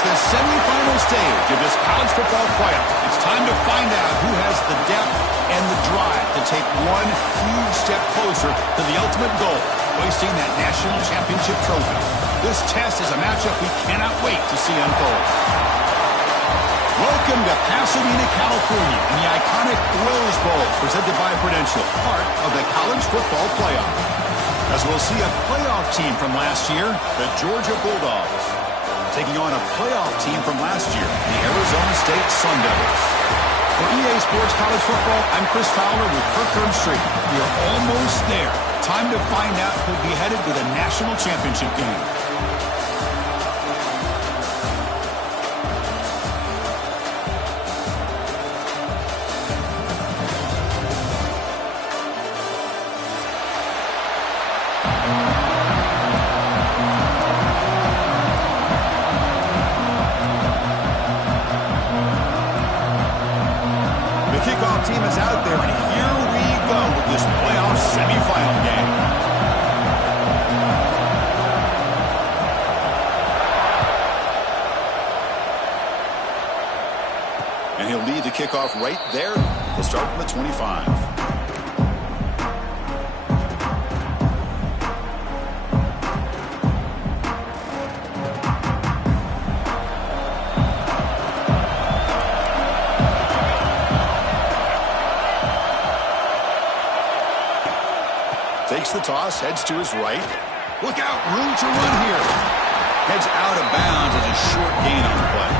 It's the semifinal stage of this college football playoff. It's time to find out who has the depth and the drive to take one huge step closer to the ultimate goal, hoisting that national championship trophy. This test is a matchup we cannot wait to see unfold. Welcome to Pasadena, California, in the iconic Rose Bowl, presented by Prudential, part of the college football playoff. As we'll see a playoff team from last year, the Georgia Bulldogs, taking on a playoff team from last year, the Arizona State Sun Devils. For EA Sports College Football, I'm Chris Fowler with Kirk Herbstreit. We are almost there. Time to find out who'll be headed to the national championship game. Team is out there, and here we go with this playoff semifinal game. And he'll lead the kickoff right there. He'll start from the 25. Takes the toss, heads to his right. Look out, room to run here. Heads out of bounds as a short gain on the play.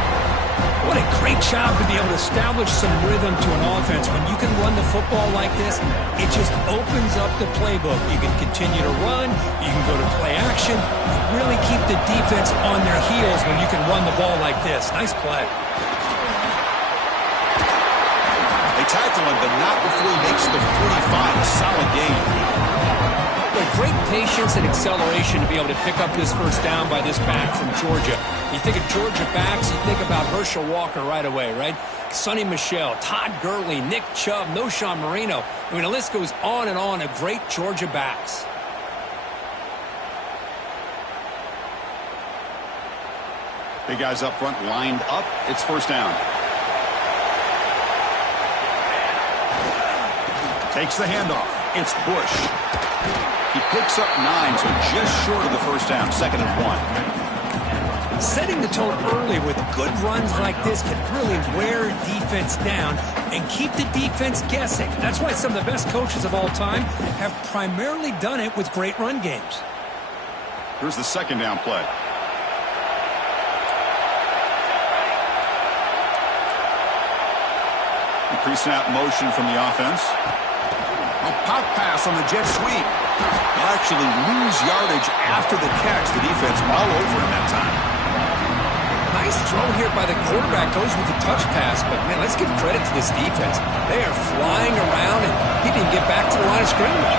What a great job to be able to establish some rhythm to an offense. When you can run the football like this, it just opens up the playbook. You can continue to run, you can go to play action, and really keep the defense on their heels when you can run the ball like this. Nice play. They tackle him, but not before he makes the 45. A solid gain. Great patience and acceleration to be able to pick up this first down by this back from Georgia. You think of Georgia backs, you think about Herschel Walker right away, right? Sonny Michel, Todd Gurley, Nick Chubb, Noshawn Marino. I mean, the list goes on and on of great Georgia backs. Big guys up front lined up. It's first down. Takes the handoff. It's Bush. He picks up 9, so just short of the first down, 2nd and 1. Setting the tone early with good runs like this can really wear defense down and keep the defense guessing. That's why some of the best coaches of all time have primarily done it with great run games. Here's the 2nd down play. Pre-snap motion from the offense. A pop pass on the jet sweep. They'll actually lose yardage after the catch. The defense all over him that time. Nice throw here by the quarterback. Goes with the touch pass. But, man, let's give credit to this defense. They are flying around, and he didn't get back to the line of scrimmage.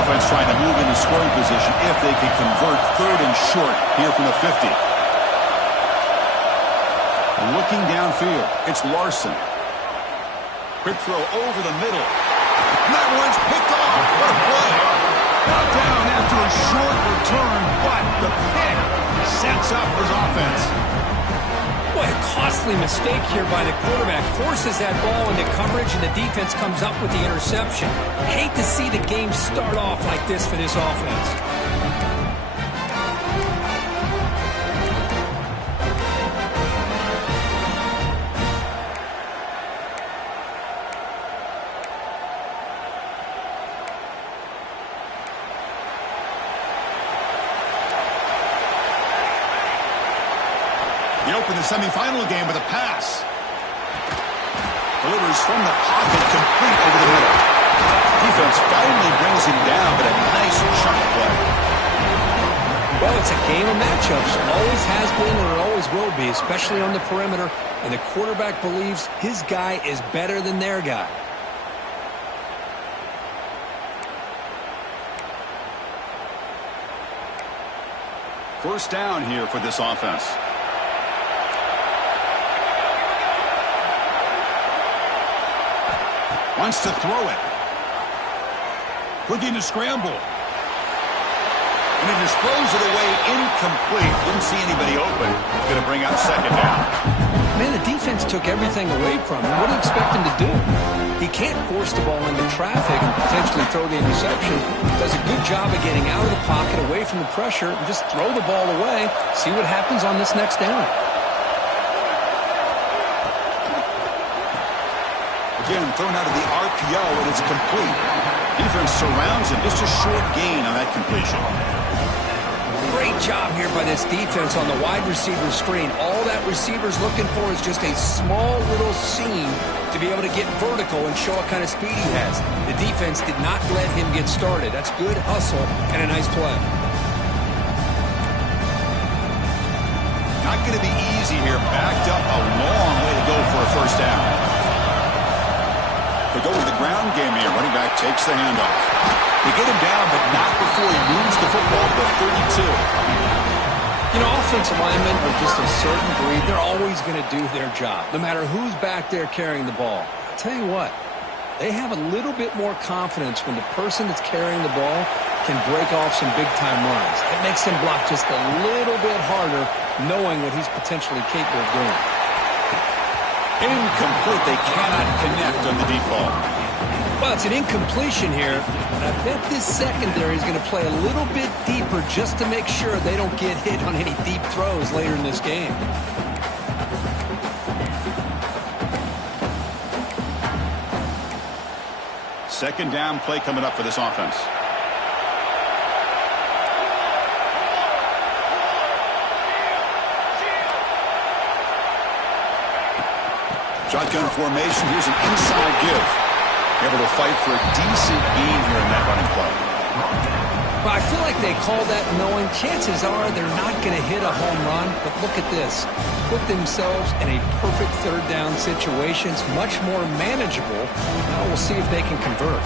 Offense trying to move into scoring position if they can convert 3rd and short here from the 50. Looking downfield, it's Larson. Quick throw over the middle. And that one's picked off. What a play. Brought down after a short return, but the pick sets up his offense. Boy, a costly mistake here by the quarterback. Forces that ball into coverage, and the defense comes up with the interception. Hate to see the game start off like this for this offense. They open the semifinal game with a pass. Delivers from the pocket, complete over the middle. Defense finally brings him down, but a nice chunk play. Well, it's a game of matchups. Always has been, and it always will be, especially on the perimeter. And the quarterback believes his guy is better than their guy. First down here for this offense. Wants to throw it. Looking to scramble. And he just throws it away incomplete. Didn't see anybody open. It's going to bring up second down. Man, the defense took everything away from him. What do you expect him to do? He can't force the ball into traffic and potentially throw the interception. Does a good job of getting out of the pocket, away from the pressure, and just throw the ball away. See what happens on this next down. Again, thrown out of the RPO, and it's complete. Defense surrounds him. Just a short gain on that completion. Great job here by this defense on the wide receiver screen. All that receiver's looking for is just a small little seam to be able to get vertical and show what kind of speed he has. The defense did not let him get started. That's good hustle and a nice play. Not going to be easy here. Backed up a long way to go for a first down. They go with the ground game here. Running back takes the handoff. They get him down, but not before he moves the football to the 32. You know, offensive linemen are just a certain breed. They're always going to do their job, no matter who's back there carrying the ball. I'll tell you what, they have a little bit more confidence when the person that's carrying the ball can break off some big-time runs. It makes him block just a little bit harder, knowing what he's potentially capable of doing. Incomplete. They cannot connect on the deep ball. Well, it's an incompletion here, but I bet this secondary is going to play a little bit deeper just to make sure they don't get hit on any deep throws later in this game. Second down play coming up for this offense. Shotgun formation. Here's an inside give. Able to fight for a decent gain here in that running play. Well, I feel like they call that knowing chances are they're not going to hit a home run. But look at this. Put themselves in a perfect third down situation. It's much more manageable. Now we'll see if they can convert.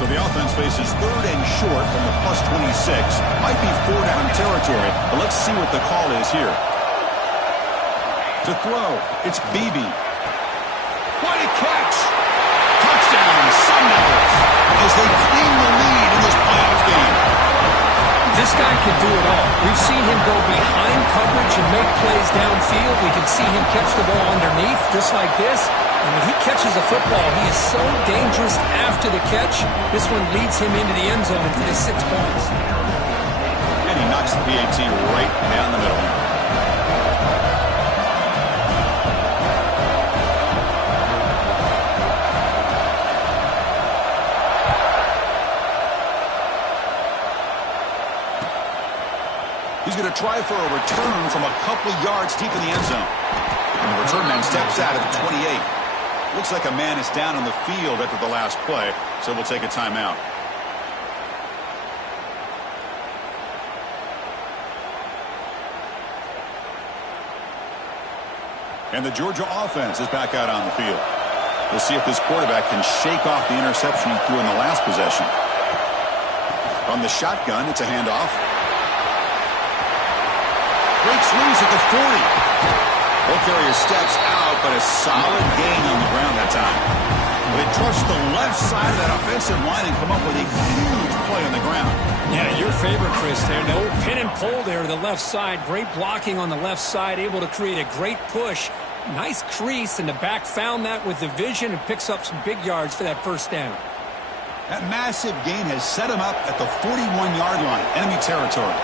So the offense faces third and short from the plus 26. Might be 4-down territory, but let's see what the call is here. To throw, it's Beebe. What a catch! Touchdown, Sun Devils, as they claim the lead in this playoff game. This guy can do it all. We've seen him go behind coverage and make plays downfield. We can see him catch the ball underneath, just like this. And when he catches a football, he is so dangerous after the catch. This one leads him into the end zone for the 6 points. And he knocks the PAT right down the middle. He's going to try for a return from a couple yards deep in the end zone. And the return man steps out at the 28. Looks like a man is down on the field after the last play, so we'll take a timeout. And the Georgia offense is back out on the field. We'll see if this quarterback can shake off the interception he threw in the last possession. On the shotgun, it's a handoff. Breaks loose at the 40. Ball carrier steps out, but a solid gain on the ground that time. They trust the left side of that offensive line and come up with a huge play on the ground. Yeah, your favorite, Chris, there. No pin and pull there to the left side. Great blocking on the left side, able to create a great push. Nice crease, and the back found that with the vision and picks up some big yards for that first down. That massive gain has set him up at the 41-yard line, enemy territory.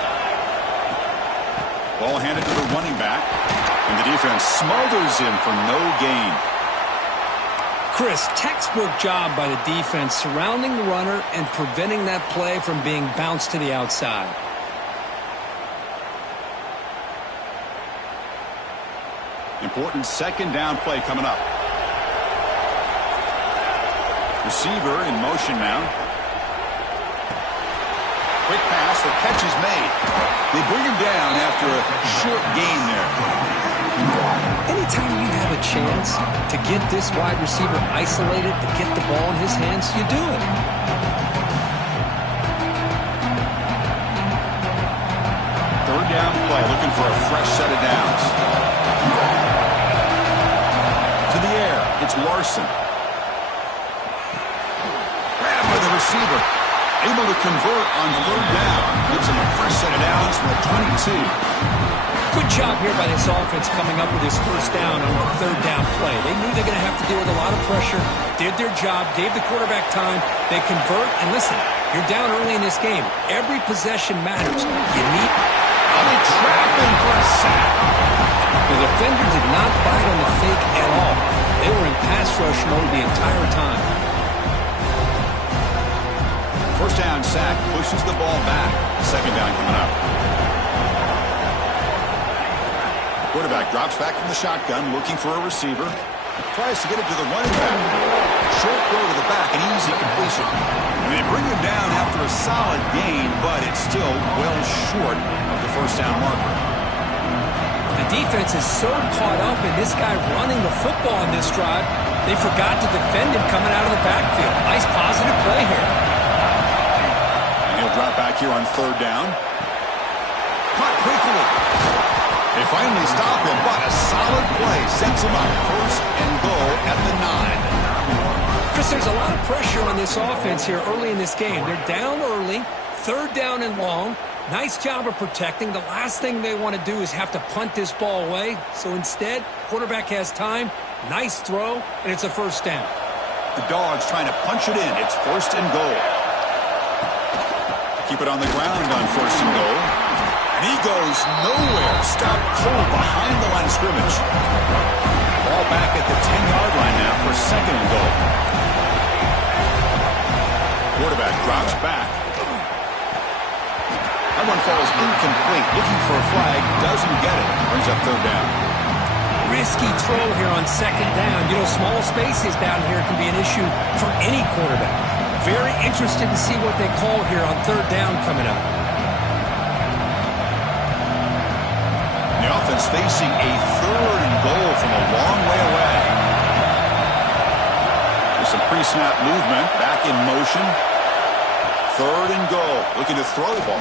Ball handed to the running back, and the defense smothers him for no gain. Chris, textbook job by the defense surrounding the runner and preventing that play from being bounced to the outside. Important second down play coming up. Receiver in motion now. Quick pass, the catch is made. They bring him down after a short gain there. Anytime you have a chance to get this wide receiver isolated and get the ball in his hands, you do it. Third down play, looking for a fresh set of downs. To the air, it's Larson. Grab by the receiver. Able to convert on third down. Gives him a fresh set of downs from the 22. Good job here by this offense coming up with this first down on the third down play. They knew they're going to have to deal with a lot of pressure, did their job, gave the quarterback time. They convert, and listen, you're down early in this game. Every possession matters. You need... They trap him for a sack. The defender did not bite on the fake at all. They were in pass rush mode the entire time. First down sack pushes the ball back. Second down coming up. Quarterback drops back from the shotgun, looking for a receiver. Tries to get it to the running back. Short throw to the back, an easy completion. And they bring him down after a solid gain, but it's still well short of the first down marker. The defense is so caught up in this guy running the football on this drive, they forgot to defend him coming out of the backfield. Nice positive play here. And he'll drop back here on third down. Caught quickly. They finally stop him, but a solid play sets him up. First and goal at the 9. Chris, there's a lot of pressure on this offense here early in this game. They're down early, third down and long. Nice job of protecting. The last thing they want to do is have to punt this ball away. So instead, quarterback has time. Nice throw, and it's a first down. The Dogs trying to punch it in. It's first and goal. Keep it on the ground on first and goal. And he goes nowhere. Stop cold behind the line of scrimmage. Ball back at the 10-yard line now for second and goal. Quarterback drops back. That one falls incomplete. Looking for a flag. Doesn't get it. Brings up third down. Risky throw here on second down. You know, small spaces down here can be an issue for any quarterback. Very interested to see what they call here on third down coming up. The offense facing a third and goal from a long way away. With some pre-snap movement, back in motion. Third and goal, looking to throw the ball.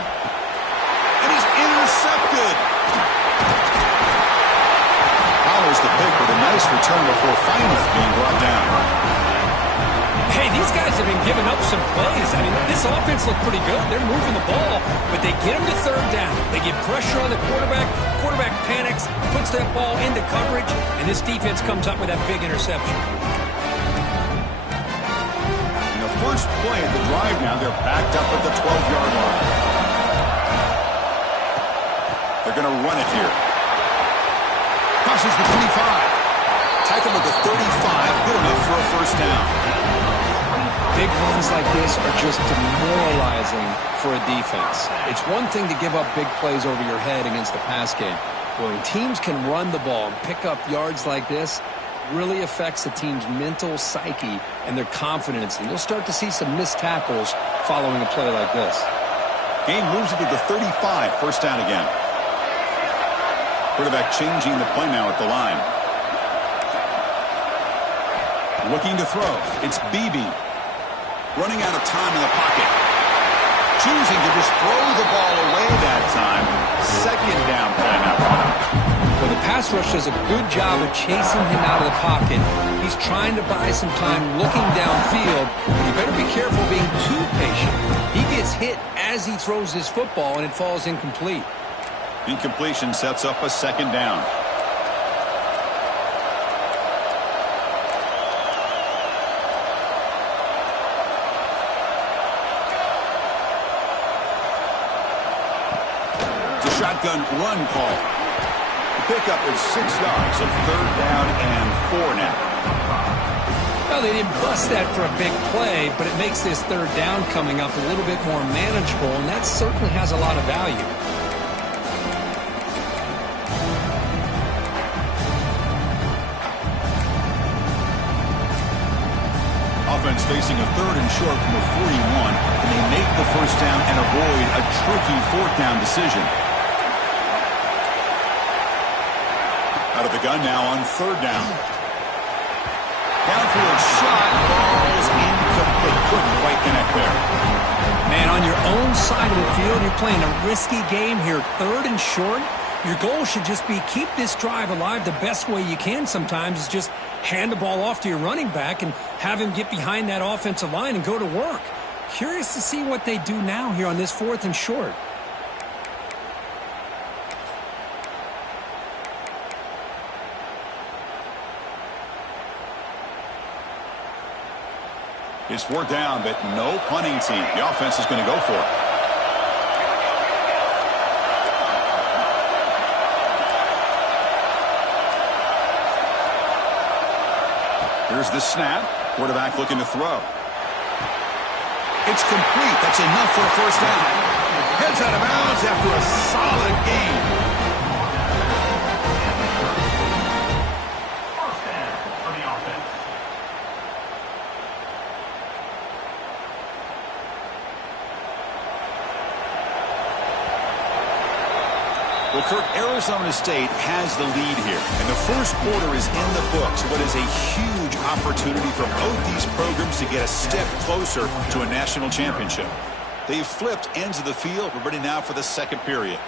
And he's intercepted. Follows the pick with a nice return before finally being brought down. Hey, these guys have been giving up some plays. I mean, this offense looked pretty good. They're moving the ball, but they get him to third down. They get pressure on the quarterback. Quarterback panics, puts that ball into coverage, and this defense comes up with that big interception. In the first play of the drive now, they're backed up at the 12-yard line. They're going to run it here. Crosses the 25. Tackle at the 35. Good enough for a first down. Big runs like this are just demoralizing for a defense. It's one thing to give up big plays over your head against the pass game. But when teams can run the ball and pick up yards like this, it really affects the team's mental psyche and their confidence. And you'll start to see some missed tackles following a play like this. Game moves it to the 35. First down again. Quarterback changing the play now at the line. Looking to throw. It's Beebe. Running out of time in the pocket. Choosing to just throw the ball away that time. Second down play now. Well, the pass rush does a good job of chasing him out of the pocket. He's trying to buy some time looking downfield, but you better be careful being too patient. He gets hit as he throws his football, and it falls incomplete. Incompletion sets up a second down. Shotgun run call. The pickup is 6 yards of third down and 4 now. Well, they didn't bust that for a big play, but it makes this third down coming up a little bit more manageable, and that certainly has a lot of value. Offense facing a third and short from the 41, and they make the first down and avoid a tricky fourth down decision. Out of the gun now on third down. Downfield shot falls incomplete. Couldn't quite connect there. Man, on your own side of the field, you're playing a risky game here. Third and short. Your goal should just be keep this drive alive the best way you can sometimes is just hand the ball off to your running back and have him get behind that offensive line and go to work. Curious to see what they do now here on this 4th and short. It's 4th down, but no punting team. The offense is going to go for it. Here's the snap. Quarterback looking to throw. It's complete. That's enough for a first down. Heads out of bounds after a solid gain. First down for the offense. Well, Kirk, Arizona State has the lead here, and the first quarter is in the books. What is a huge opportunity for both these programs to get a step closer to a national championship. They've flipped ends of the field. We're ready now for the second period.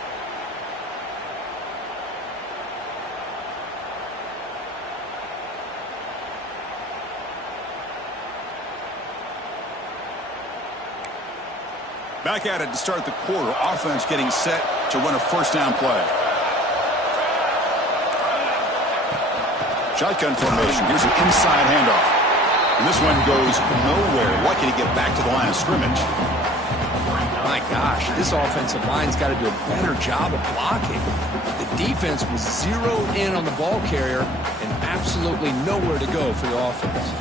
Back at it to start the quarter. Offense getting set to run a first down play. Shotgun formation. Here's an inside handoff. And this one goes nowhere. Lucky to get back to the line of scrimmage. My gosh, this offensive line's got to do a better job of blocking. The defense was zeroed in on the ball carrier and absolutely nowhere to go for the offense.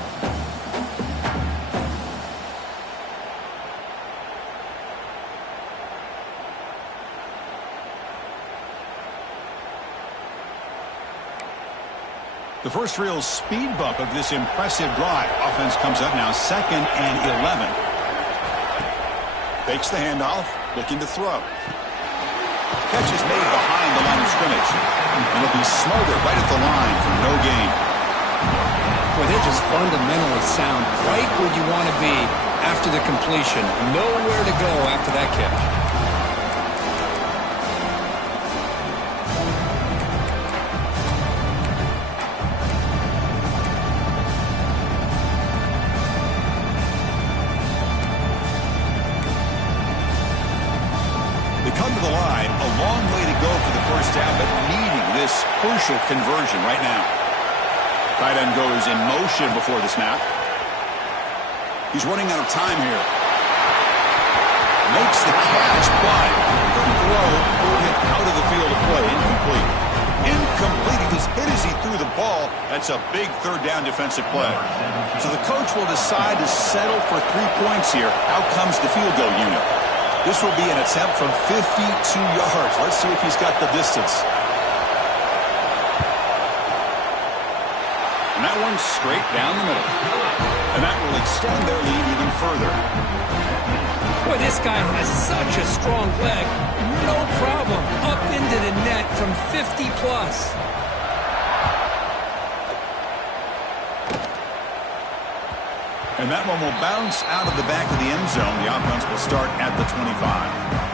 The first real speed bump of this impressive drive. Offense comes up now 2nd and 11. Fakes the handoff, looking to throw. Catch is made behind the line of scrimmage. And it'll be smothered right at the line for no gain. Boy, they're just fundamentally sound, right where you want to be after the completion. Nowhere to go after that catch. Come to the line, a long way to go for the first down, but needing this crucial conversion right now. Tight end goes in motion before the snap. He's running out of time here. Makes the catch, but the throw pulled him out of the field of play. Incomplete. Incomplete. He was hit as he threw the ball. That's a big third down defensive play. So the coach will decide to settle for 3 points here. Out comes the field goal unit. This will be an attempt from 52 yards. Let's see if he's got the distance. And that one's straight down the middle. And that will extend their lead even further. Boy, this guy has such a strong leg. No problem. Up into the net from 50 plus. And that one will bounce out of the back of the end zone. The offense will start at the 25.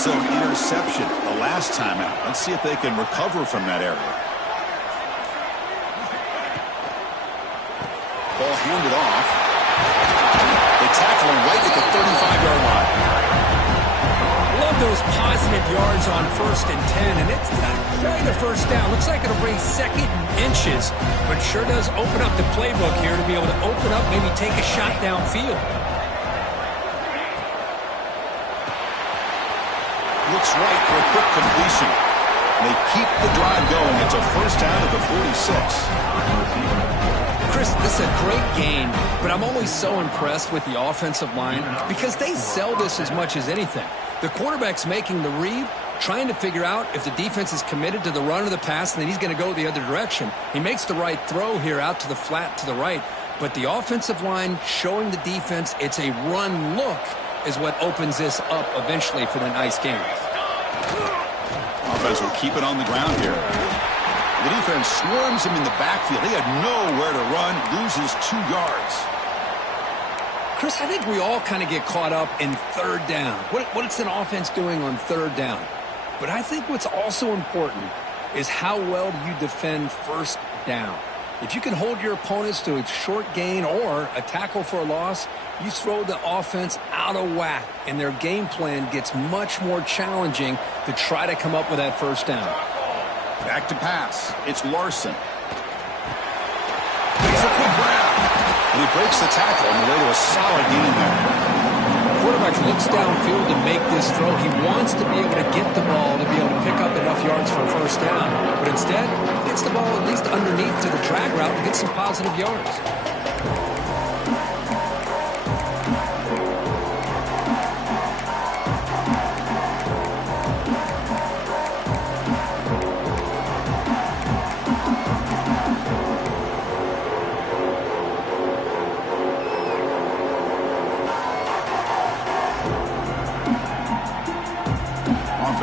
Zone interception the last time out. Let's see if they can recover from that area. Ball handed off. They tackle him right at the 35-yard line. Love those positive yards on 1st and 10, and it's not quite a first down. Looks like it'll bring 2nd and inches, but sure does open up the playbook here to be able to open up, maybe take a shot downfield. Looks right for a quick completion. They keep the drive going. It's a first down at the 46. Chris, this is a great game, but I'm always so impressed with the offensive line because they sell this as much as anything. The quarterback's making the read, trying to figure out if the defense is committed to the run or the pass, and then he's going to go the other direction. He makes the right throw here out to the flat to the right, but the offensive line showing the defense it's a run look is what opens this up eventually for the nice game. Offense will keep it on the ground here. The defense swarms him in the backfield. He had nowhere to run, loses 2 yards. Chris, I think we all kind of get caught up in third down. What's an offense doing on third down? But I think what's also important is how well do you defend first down. If you can hold your opponents to a short gain or a tackle for a loss, you throw the offense out of whack, and their game plan gets much more challenging to try to come up with that first down. Back to pass. It's Larson. He's a quick grab. And he breaks the tackle on the way to a solid gain there. The quarterback looks downfield to make this throw. He wants to be able to get the ball to be able to pick up enough yards for a first down. But instead, he gets the ball at least underneath to the drag route and gets some positive yards.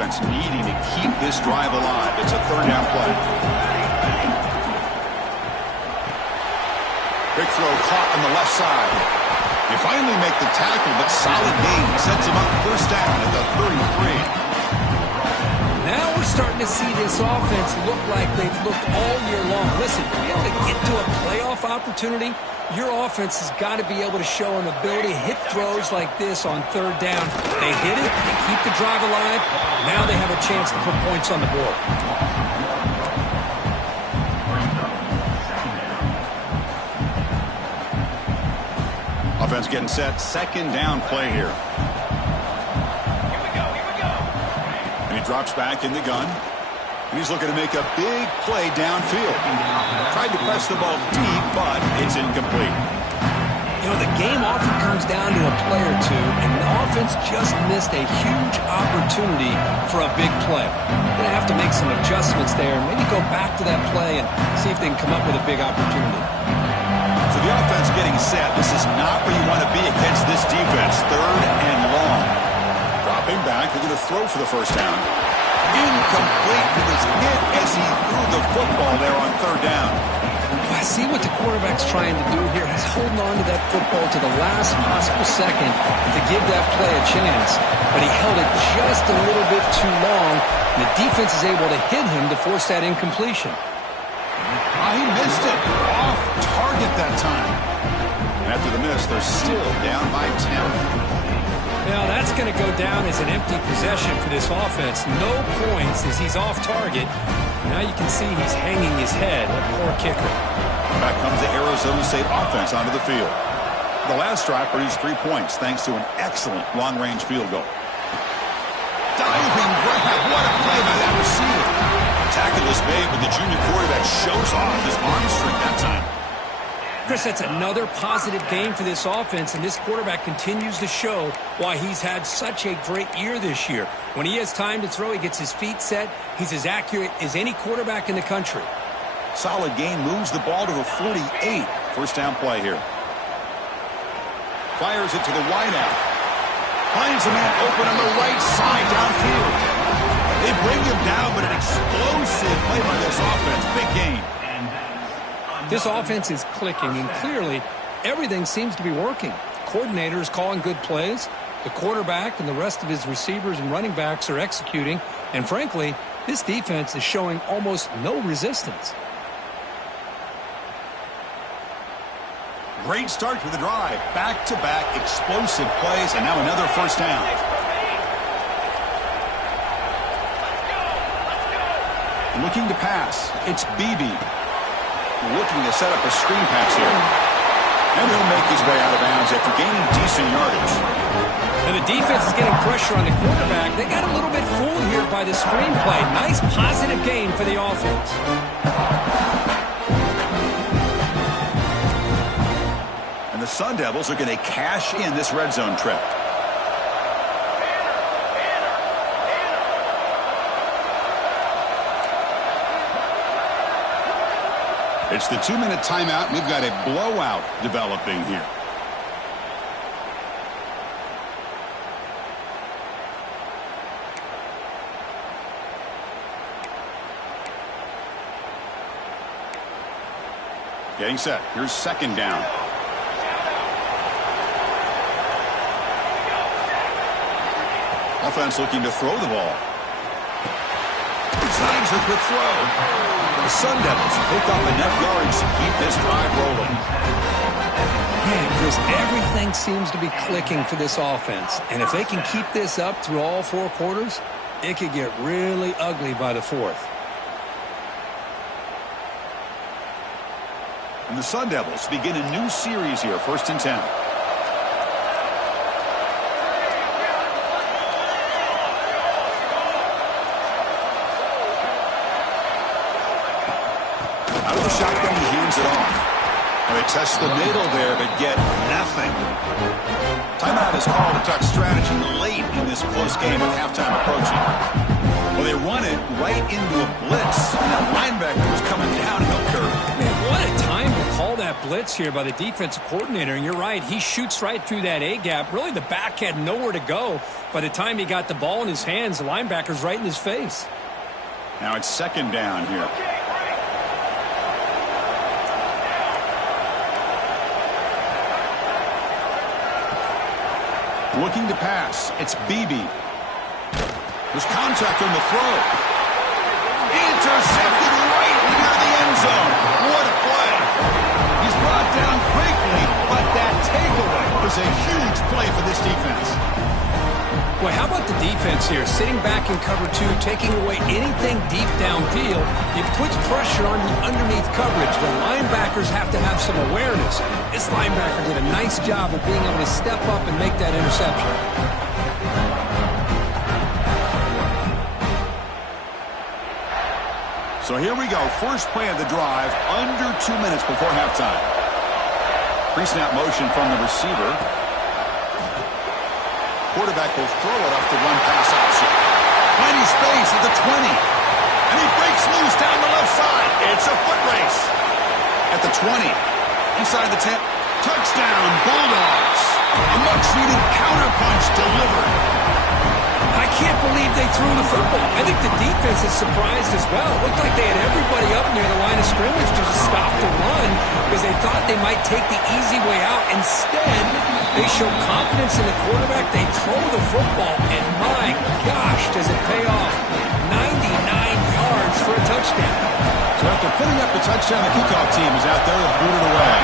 Needing to keep this drive alive. It's a third down play. Big throw caught on the left side. They finally make the tackle, but solid gain sets him up first down at the 33. Now we're starting to see this offense look like they've looked all year long. Listen, to be able to get to a playoff opportunity, your offense has got to be able to show an ability to hit throws like this on third down. They hit it, they keep the drive alive. Now they have a chance to put points on the board. Offense getting set. Second down play here. And he drops back in the gun. And he's looking to make a big play downfield. Tried to press the ball deep, but it's incomplete. You know, the game often comes down to a play or two, and the offense just missed a huge opportunity for a big play. They're going to have to make some adjustments there, maybe go back to that play and see if they can come up with a big opportunity. So the offense getting set. This is not where you want to be against this defense. Third and long. Dropping back. They're going to throw for the first down. Incomplete. He was hit as he threw the football there on third down. I see what the quarterback's trying to do here. He's holding on to that football to the last possible second to give that play a chance. But he held it just a little bit too long, and the defense is able to hit him to force that incompletion. He missed it. Off target that time. After the miss, they're still down by 10. Now, that's going to go down as an empty possession for this offense. No points as he's off target. Now you can see he's hanging his head. A poor kicker. Back comes the Arizona State offense onto the field. The last drive produced 3 points thanks to an excellent long-range field goal. Diving grab. What a play by that receiver. Tackle is made, but the junior quarterback shows off his arm strength that time. Chris, that's another positive game for this offense, and this quarterback continues to show why he's had such a great year this year. When he has time to throw, he gets his feet set. He's as accurate as any quarterback in the country. Solid gain, moves the ball to the 48. First down play here. Fires it to the wideout. Finds a man open on the right side downfield. They bring him down, but an explosive play by this offense. Big gain. This offense is clicking, and clearly everything seems to be working. The coordinator is calling good plays. The quarterback and the rest of his receivers and running backs are executing. And frankly, this defense is showing almost no resistance. Great start to the drive. Back-to-back explosive plays, and now another first down. Looking to pass. It's Beebe. Looking to set up a screen pass here. And he'll make his way out of bounds after gaining decent yardage. And the defense is getting pressure on the quarterback. They got a little bit fooled here by the screen play. Nice positive gain for the offense. And the Sun Devils are going to cash in this red zone trip. It's the 2-minute timeout. We've got a blowout developing here. Getting set. Here's second down. Offense looking to throw the ball. Signs a quick throw. The Sun Devils pick up enough yardage to keep this drive rolling. Man, Chris, everything seems to be clicking for this offense. And if they can keep this up through all 4 quarters, it could get really ugly by the 4th. And the Sun Devils begin a new series here, 1st and 10. Out of the shotgun, he hands it off. And they test the middle there, but get nothing. Timeout is called to tuck strategy late in this close game with halftime approaching. Well, they run it right into a blitz. And that linebacker was coming downhill curve. Man, what a time to call that blitz here by the defensive coordinator. And you're right, he shoots right through that A-gap. Really, the back had nowhere to go. By the time he got the ball in his hands, the linebacker's right in his face. Now it's second down here. Looking to pass. It's Beebe. There's contact on the throw. Intercepted right near the end zone. What a play. He's brought down quickly, but that takeaway was a huge play for this defense. Well, how about the defense here? Sitting back in cover 2, taking away anything deep downfield. It puts pressure on the underneath coverage. The linebackers have to have some awareness. This linebacker did a nice job of being able to step up and make that interception. So here we go. First play of the drive, under 2 minutes before halftime. Pre-snap motion from the receiver. Quarterback will throw it off the run-pass option. Plenty space at the 20. And he breaks loose down the left side. It's a foot race. At the 20. Inside the 10. Touchdown, Bulldogs. A much-needed counterpunch delivered. I can't believe they threw the football. I think the defense is surprised as well. It looked like they had everybody up near the line of scrimmage to just stop the run because they thought they might take the easy way out. Instead, they show confidence in the quarterback. They throw the football, and my gosh, does it pay off. 99 yards for a touchdown. So after putting up the touchdown, the kickoff team is out there to boot it away.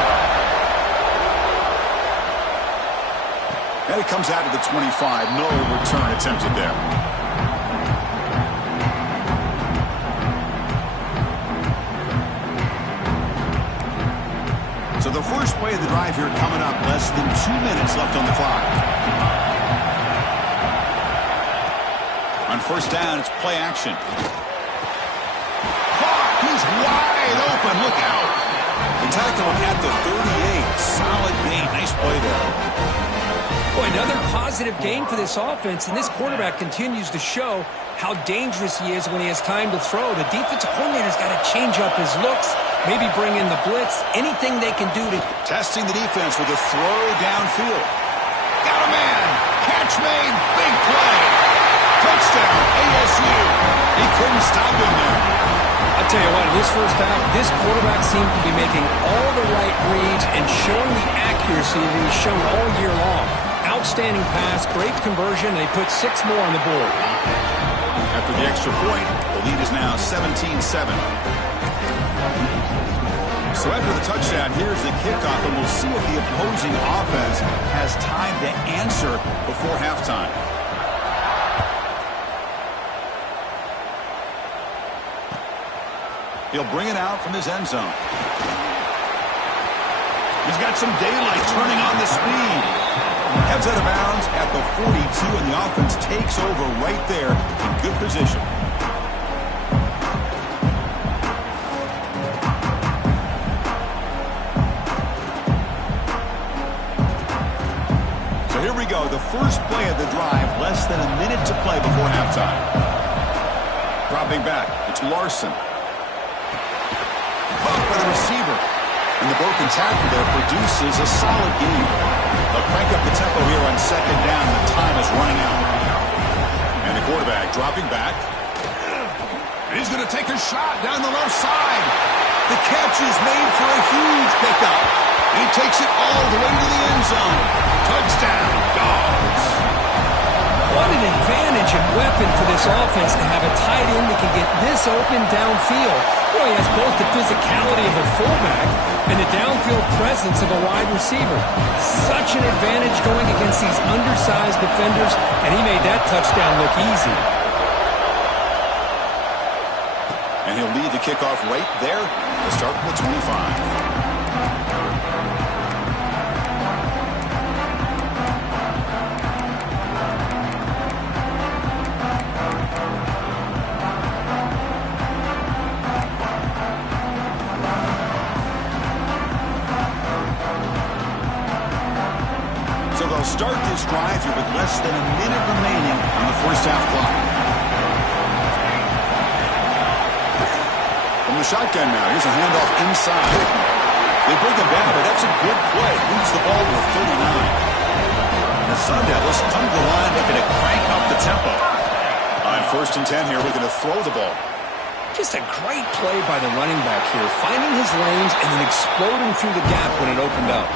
And it comes out to the 25. No return attempted there. So the first play of the drive here coming up. Less than 2 minutes left on the clock. On first down, it's play action. He's wide open. Look out. The tackle at the 38. Solid gain. Nice play there. Boy, another positive gain for this offense, and this quarterback continues to show how dangerous he is when he has time to throw. The defensive coordinator's got to change up his looks, maybe bring in the blitz, anything they can do to... Testing the defense with a throw downfield. Got a man. Catch made. Big play. Touchdown, ASU. He couldn't stop him there. I'll tell you what, in this first half, this quarterback seemed to be making all the right reads and showing the accuracy that he's shown all year long. Outstanding pass, great conversion. They put 6 more on the board. After the extra point, the lead is now 17-7. So after the touchdown, here's the kickoff, and we'll see if the opposing offense has time to answer before halftime. He'll bring it out from his end zone. He's got some daylight turning on the speed. Heads out of bounds at the 42, and the offense takes over right there in good position. So here we go, the first play of the drive, less than a minute to play before halftime. Dropping back, it's Larson. Caught by the receiver. And the broken tackle there produces a solid gain. They'll crank up the tempo here on second down. The time is running out. And the quarterback dropping back. He's going to take a shot down the left side. The catch is made for a huge pickup. He takes it all the way to the end zone. Touchdown, Dogs. What an advantage and weapon for this offense to have a tight end that can get this open downfield. You know, he has both the physicality of a fullback and the downfield presence of a wide receiver. Such an advantage going against these undersized defenders, and he made that touchdown look easy. And he'll lead the kickoff right there to start from the 25. So they'll start this drive here with less than a minute remaining on the first half clock. From the shotgun now, here's a handoff inside. They bring him down, but that's a good play. Moves the ball to 39. The Sun Devils come to the line looking to crank up the tempo. On first and 10 here, looking to throw the ball. Just a great play by the running back here, finding his lanes and then exploding through the gap when it opened up.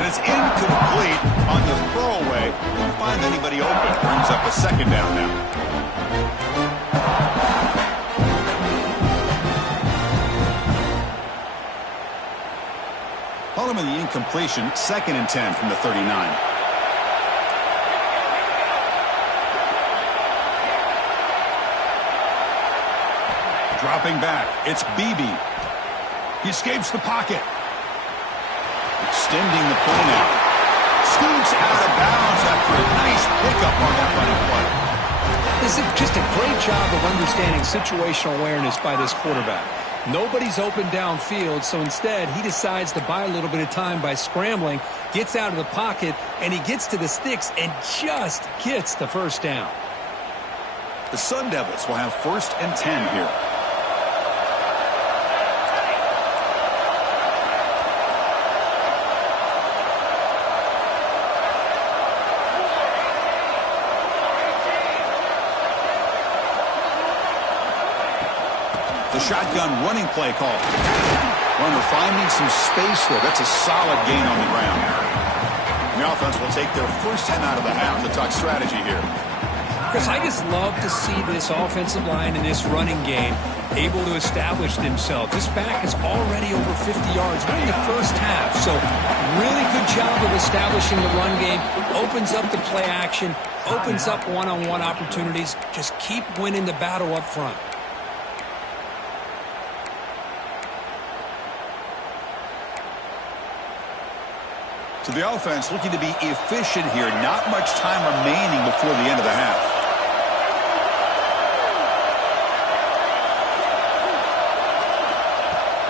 And it's incomplete on the throwaway. Didn't find anybody open. Brings up a second down now. Following the incompletion, second and 10 from the 39. Dropping back, it's Beebe. He escapes the pocket. Extending the play now. Scoots out of bounds after a nice pickup on that running play. This is just a great job of understanding situational awareness by this quarterback. Nobody's open downfield, so instead he decides to buy a little bit of time by scrambling, gets out of the pocket, and he gets to the sticks and just gets the first down. The Sun Devils will have first and 10 here. The shotgun running play call. Runner finding some space there. That's a solid gain on the ground. And the offense will take their first 10 out of the half to talk strategy here. Chris, I just love to see this offensive line and this running game able to establish themselves. This back is already over 50 yards. We're in the first half, so really good job of establishing the run game. Opens up the play action, opens up one-on-one opportunities. Just keep winning the battle up front. So the offense looking to be efficient here. Not much time remaining before the end of the half.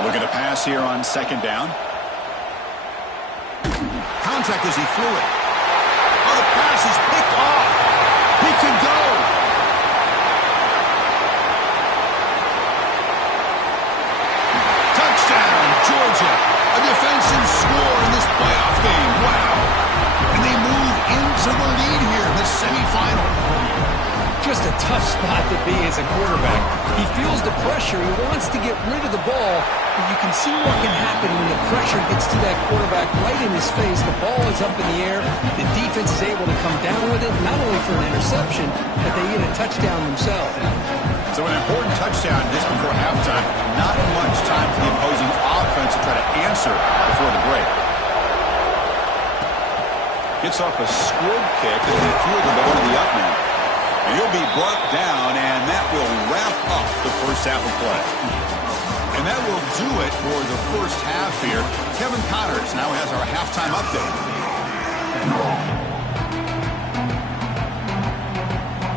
Looking to pass here on second down. Contact as he threw it. Oh, the pass is picked off. He can go. Touchdown, Georgia. A defensive score in this playoff game. Wow. And they move into the lead here in the semifinal. Just a tough spot to be as a quarterback. He feels the pressure. He wants to get rid of the ball. But you can see what can happen when the pressure gets to that quarterback right in his face. The ball is up in the air. The defense is able to come down with it, not only for an interception, but they get a touchdown themselves. So an important touchdown just before halftime. Not much time for the opposing offense to try to answer before the break. Gets off a squib kick as he fielded the one of the up man. And he'll be brought down, and that will wrap up the first half of play. And that will do it for the first half here. Kevin Connors now has our halftime update.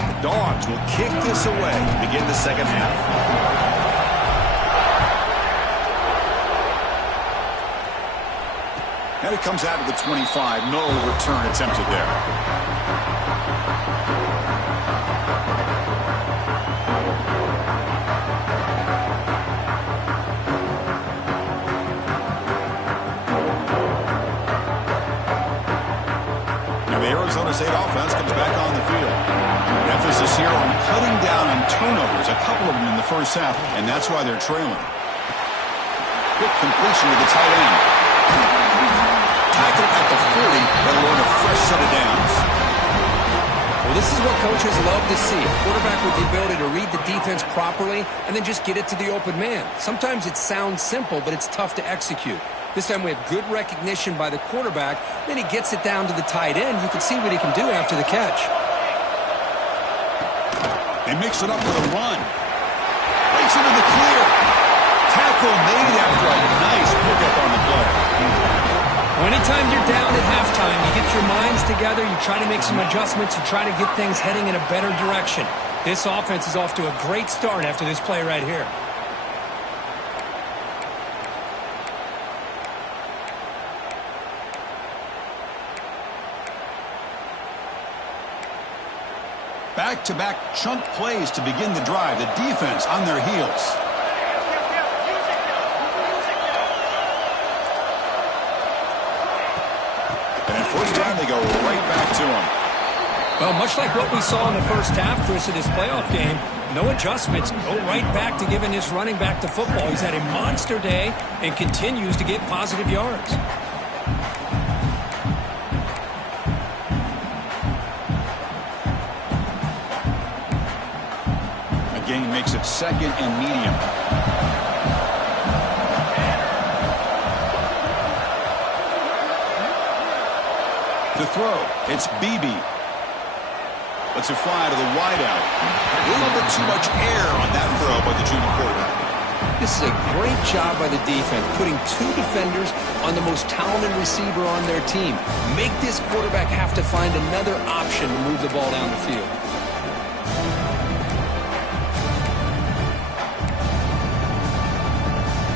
The Dogs will kick this away to begin the second half. And it comes out of the 25. No return attempted there. Arizona State offense comes back on the field. Emphasis here on cutting down on turnovers, a couple of them in the first half, and that's why they're trailing. Quick completion to the tight end. Tackle at the 40, that'll earn a fresh set of downs. Well, this is what coaches love to see. A quarterback with the ability to read the defense properly and then just get it to the open man. Sometimes it sounds simple, but it's tough to execute. This time we have good recognition by the quarterback. Then he gets it down to the tight end. You can see what he can do after the catch. They mix it up with a run. Breaks into the clear. Tackle made after a nice pickup on the play. Well, anytime you're down at halftime, you get your minds together, you try to make some adjustments, you try to get things heading in a better direction. This offense is off to a great start after this play right here. Back-to-back chunk plays to begin the drive. The defense on their heels. And at first down, they go right back to him. Well, much like what we saw in the first half, Chris, of this playoff game, no adjustments. Go right back to giving this running back the football. He's had a monster day and continues to get positive yards. Again, makes it second and medium. To throw, it's BB. Lets it fly to the wideout. A little bit too much air on that throw by the junior quarterback. This is a great job by the defense, putting two defenders on the most talented receiver on their team. Make this quarterback have to find another option to move the ball down the field.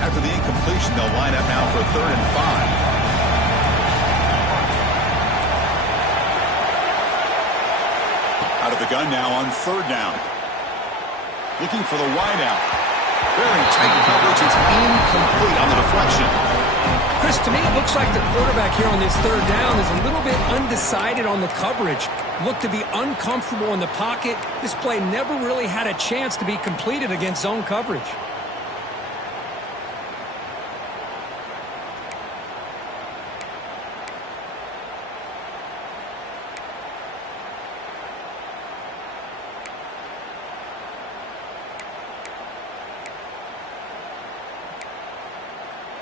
After the incompletion, they'll line up now for 3rd and 5. Out of the gun now on 3rd down. Looking for the wideout. Very tight coverage. It's incomplete on the deflection. Chris, to me, it looks like the quarterback here on this 3rd down is a little bit undecided on the coverage. Looked to be uncomfortable in the pocket. This play never really had a chance to be completed against zone coverage.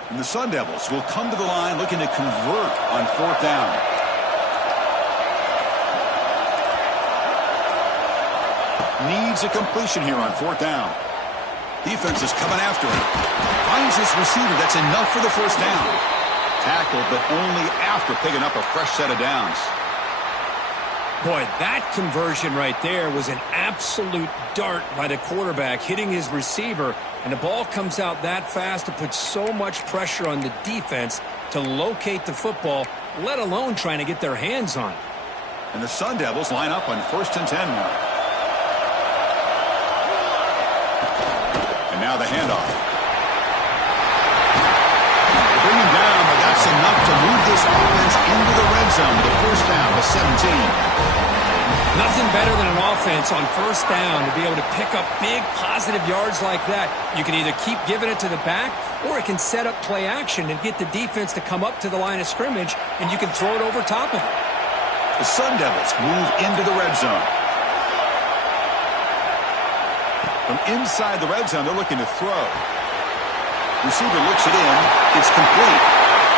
And the Sun Devils will come to the line looking to convert on 4th down. Needs a completion here on 4th down. Defense is coming after him. Finds his receiver. That's enough for the 1st down. Tackled, but only after picking up a fresh set of downs. Boy, that conversion right there was an absolute dart by the quarterback, hitting his receiver, and the ball comes out that fast to put so much pressure on the defense to locate the football, let alone trying to get their hands on it. And the Sun Devils line up on 1st and 10 now. And now the handoff. Bring him down, but that's enough to move this offense into the red zone with a 1st down to 17. Nothing better than an offense on 1st down to be able to pick up big positive yards like that. You can either keep giving it to the back, or it can set up play action and get the defense to come up to the line of scrimmage, and you can throw it over top of it. The Sun Devils move into the red zone. From inside the red zone, they're looking to throw. Receiver looks it in. It's complete.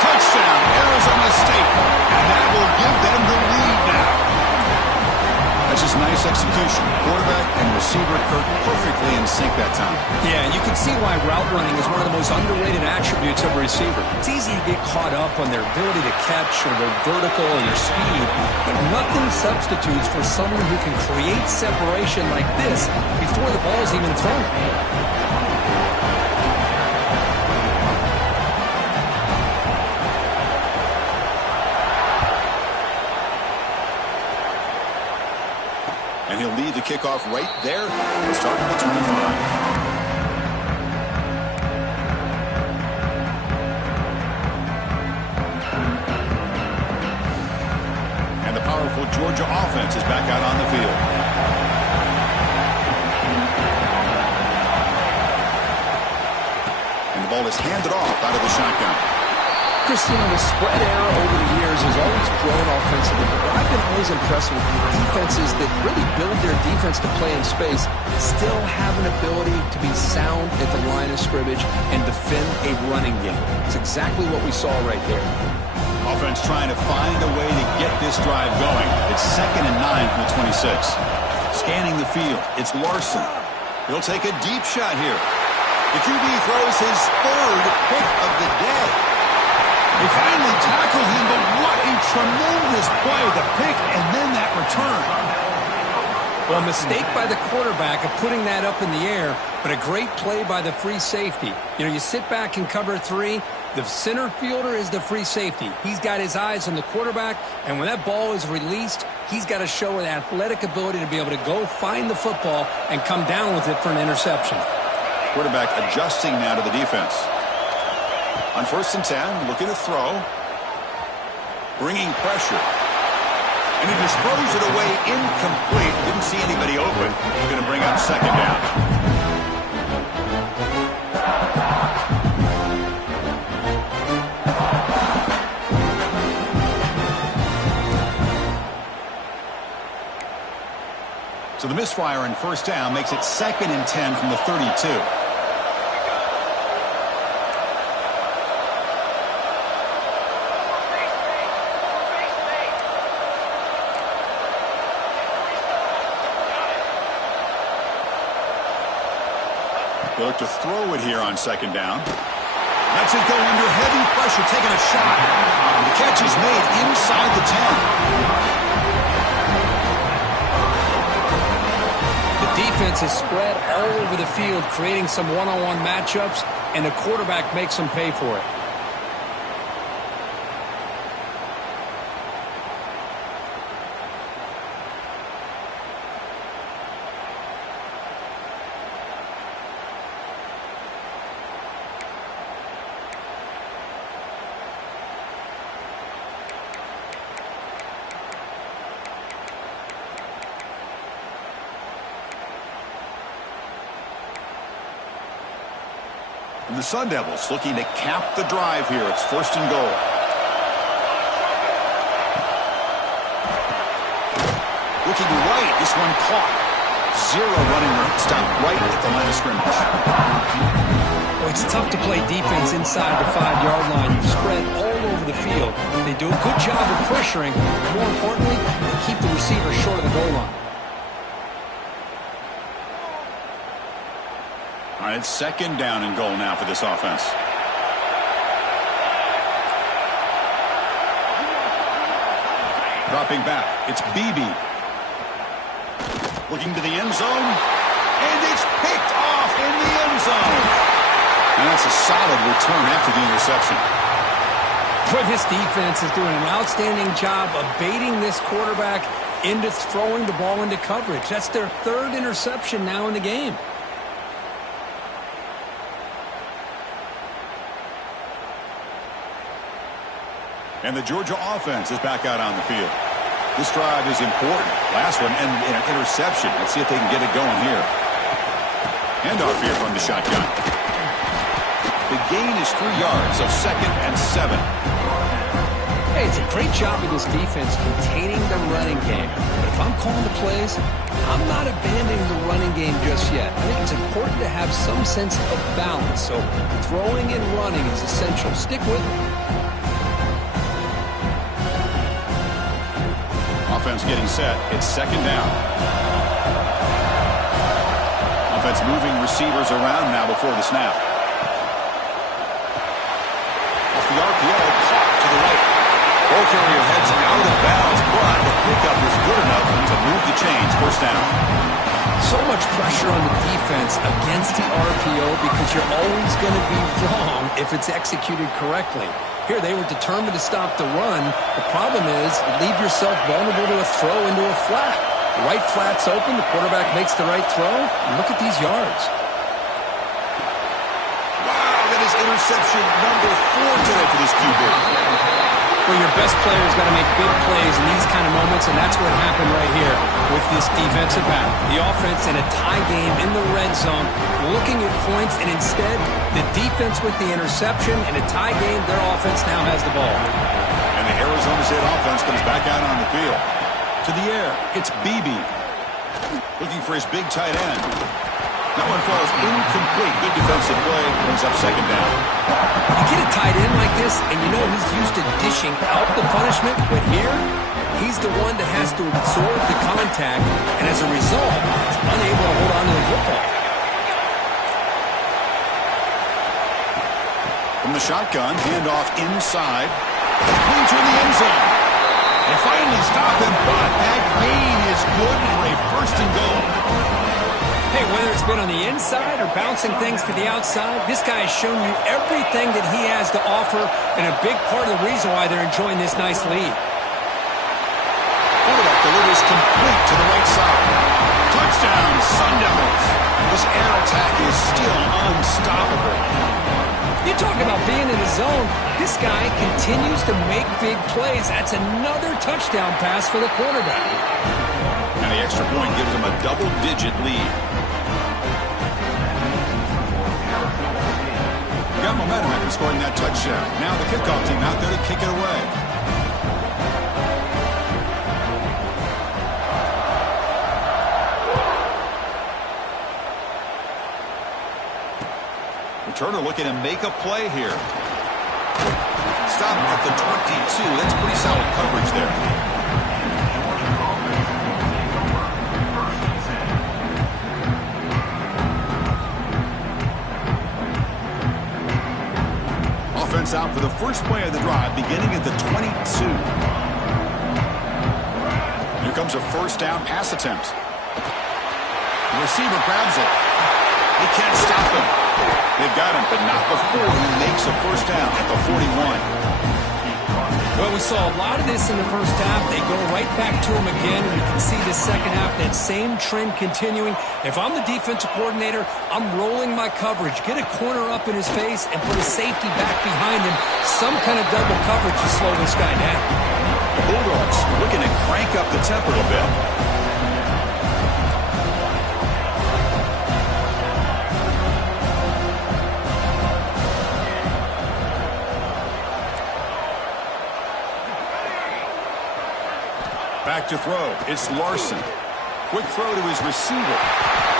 Touchdown, Arizona State. And that will give them the lead now. That's just nice execution. Quarterback and receiver perfectly in sync that time. Yeah, you can see why route running is one of the most underrated attributes of a receiver. It's easy to get caught up on their ability to catch or their vertical or their speed, but nothing substitutes for someone who can create separation like this before the ball is even thrown. And he'll lead the kickoff right there. We'll start at the 25. And the powerful Georgia offense is back out on the field. And the ball is handed off out of the shotgun. Christian, the spread era over the years has always grown offensively, but I've been always impressed with defenses that really build their defense to play in space, still have an ability to be sound at the line of scrimmage and defend a running game. It's exactly what we saw right there. Offense trying to find a way to get this drive going. It's 2nd and 9 from the 26. Scanning the field, it's Larson. He'll take a deep shot here. The QB throws his 3rd pick of the day. They finally tackled him, but what a tremendous play. The pick and then that return. Well, a mistake by the quarterback of putting that up in the air, but a great play by the free safety. You know, you sit back in cover 3. The center fielder is the free safety. He's got his eyes on the quarterback, and when that ball is released, he's got to show an athletic ability to be able to go find the football and come down with it for an interception. Quarterback adjusting now to the defense. On 1st and 10, looking to throw. Bringing pressure. And he just throws it away incomplete. Didn't see anybody open. He's going to bring up 2nd down. So the misfire on 1st down makes it 2nd and 10 from the 32. They look to throw it here on 2nd down. Lets it go under heavy pressure, taking a shot. The catch is made inside the 10. The defense is spread all over the field, creating some one-on-one matchups, and the quarterback makes them pay for it. And the Sun Devils looking to cap the drive here. It's 1st and goal. Looking right. This one caught. 0 running room. Stopped right at the line of scrimmage. Well, it's tough to play defense inside the 5-yard line. You're spread all over the field. They do a good job of pressuring. More importantly, they keep the receiver short of the goal line. All right, it's 2nd down and goal now for this offense. Dropping back, it's Beebe. Looking to the end zone, and it's picked off in the end zone. And that's a solid return after the interception. Boy, this defense is doing an outstanding job of baiting this quarterback into throwing the ball into coverage. That's their 3rd interception now in the game. And the Georgia offense is back out on the field. This drive is important. Last one, and an interception. Let's see if they can get it going here. Handoff here from the shotgun. The gain is 3 yards, so 2nd and 7. Hey, it's a great job of this defense containing the running game. But if I'm calling the plays, I'm not abandoning the running game just yet. I think it's important to have some sense of balance. So throwing and running is essential. Stick with it. Offense getting set. It's 2nd down. Offense moving receivers around now before the snap. Off the RPO, caught to the right. Ball carrier heads out of bounds, but the pickup is good enough to move the chains. 1st down. So much pressure on the defense against the RPO because you're always going to be wrong if it's executed correctly. Here, they were determined to stop the run. The problem is you leave yourself vulnerable to a throw into a flat. The right flat's open. The quarterback makes the right throw. And look at these yards. Wow, that is interception number 4 today for this QB. Well, your best player's got to make big plays in these kind of moments, and that's what happened right here with this defensive back. The offense in a tie game in the red zone, looking at points, and instead, the defense with the interception. In a tie game, their offense now has the ball. And the Arizona State offense comes back out on the field. To the air, it's Beebe. Looking for his big tight end. That one falls incomplete. Good defensive play. Brings up second down. You get a tight end like this, and you know he's used to dishing out the punishment, but here, he's the one that has to absorb the contact, and as a result, he's unable to hold on to the football. From the shotgun, handoff inside. Clean to the end zone. They finally stop him, but that gain is good for a first and goal. Hey, whether it's been on the inside or bouncing things to the outside, this guy has shown you everything that he has to offer, and a big part of the reason why they're enjoying this nice lead. Quarterback delivers complete to the right side. Touchdown, Sun Devils. This air attack is still unstoppable. You talk about being in the zone. This guy continues to make big plays. That's another touchdown pass for the quarterback. And the extra point gives him a double-digit lead. Got momentum after scoring that touchdown. Now the kickoff team out there to kick it away. Returner looking to make a play here. Stop at the 22. That's pretty solid coverage there. Offense out for the first play of the drive, beginning at the 22. Here comes a first down pass attempt. The receiver grabs it. He can't stop him. They've got him, but not before he makes a first down at the 41. Well, we saw a lot of this in the first half. They go right back to him again, and you can see the second half, that same trend continuing. If I'm the defensive coordinator, I'm rolling my coverage. Get a corner up in his face and put a safety back behind him. Some kind of double coverage to slow this guy down. The Bulldogs looking to crank up the tempo a bit. Back to throw. It's Larson. Quick throw to his receiver.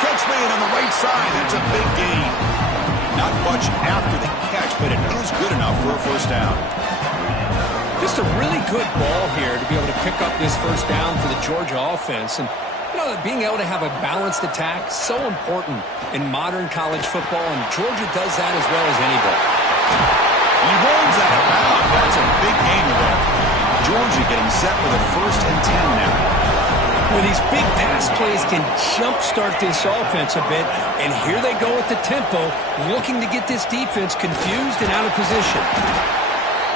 Catch made on the right side. That's a big gain. Not much after the catch, but it is good enough for a first down. Just a really good ball here to be able to pick up this first down for the Georgia offense. And, you know, being able to have a balanced attack, so important in modern college football, and Georgia does that as well as anybody. He rolls out of bounds. That's a big gain there. Georgia getting set with a first and 10 now. Well, these big pass plays can jumpstart this offense a bit, and here they go with the tempo, looking to get this defense confused and out of position.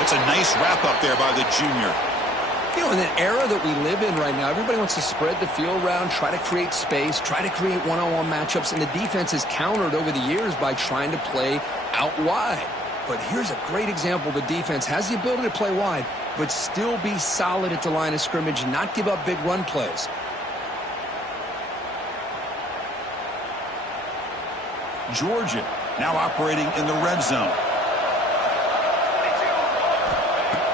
It's a nice wrap-up there by the junior. You know, in an era that we live in right now, everybody wants to spread the field around, try to create space, try to create one-on-one matchups, and the defense has countered over the years by trying to play out wide. But here's a great example. The defense has the ability to play wide, but still be solid at the line of scrimmage and not give up big run plays. Georgia now operating in the red zone.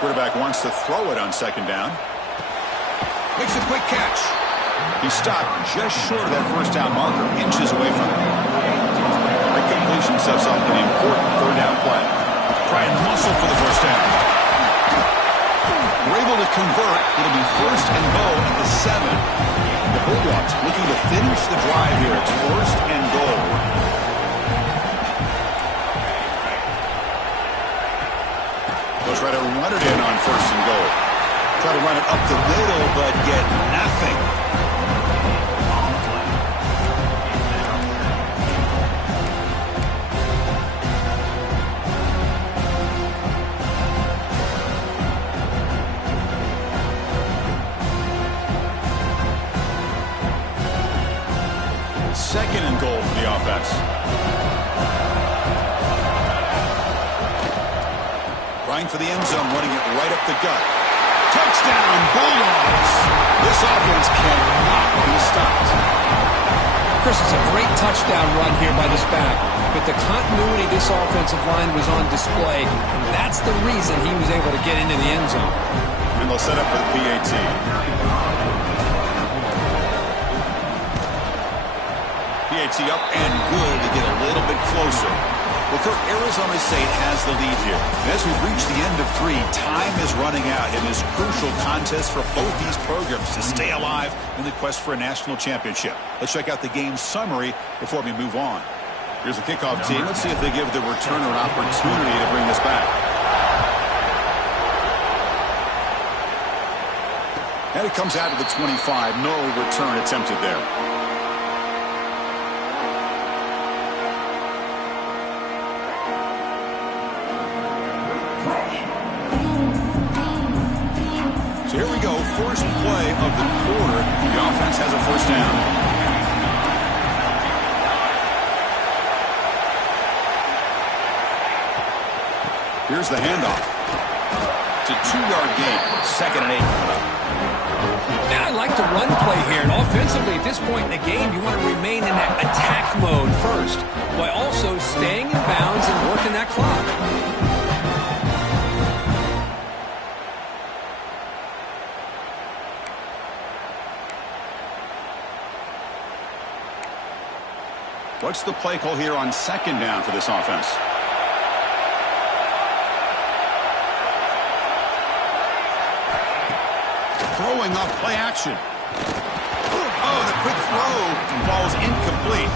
Quarterback wants to throw it on second down. Makes a quick catch. He stopped just short of that first down marker, inches away from it. The completion sets up an important third down play. Try and muscle for the first down. We're able to convert. It'll be first and goal at the 7. The Bulldogs looking to finish the drive here. It's first and goal. They'll try to run it in on first and goal. Try to run it up the middle, but get nothing. Second and goal for the offense. trying for the end zone, running it right up the gut. Touchdown, Bulldogs! This offense cannot be stopped. Chris, it's a great touchdown run here by this back, but the continuity this offensive line was on display, and that's the reason he was able to get into the end zone. And they'll set up for the PAT. PAT up and good to get a little bit closer. Well, Kirk, Arizona State has the lead here. And as we've reached the end of 3, time is running out in this crucial contest for both these programs to stay alive in the quest for a national championship. Let's check out the game summary before we move on. Here's the kickoff team. Let's see if they give the returner an opportunity to bring this back. And it comes out to the 25. No return attempted there. So here we go. First play of the quarter. The offense has a first down. Here's the handoff. It's a 2-yard gain. 2nd and 8 coming up. And I like the run play here. And offensively, at this point in the game, you want to remain in that attack mode first, while also staying in bounds and working that clock. What's the play call here on 2nd down for this offense? Throwing up play action. Oh, the quick throw falls incomplete.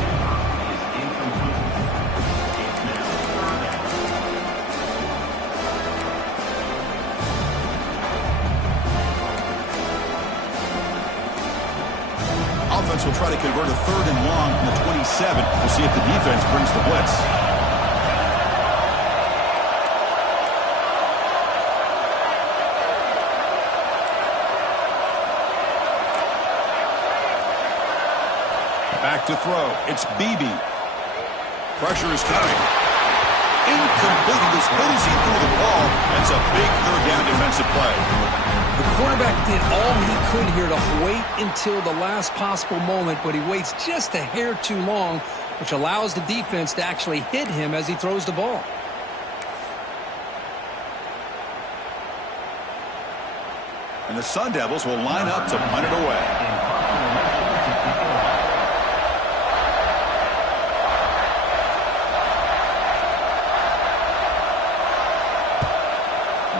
Offense will try to convert a 3rd and long from the 27. We'll see if the defense brings the blitz. Back to throw. It's Beebe. Pressure is coming. Incomplete. As good as he threw the ball, that's a big 3rd down defensive play. The quarterback did all he could here to wait until the last possible moment, but he waits just a hair too long, which allows the defense to actually hit him as he throws the ball. And the Sun Devils will line up to punt it away.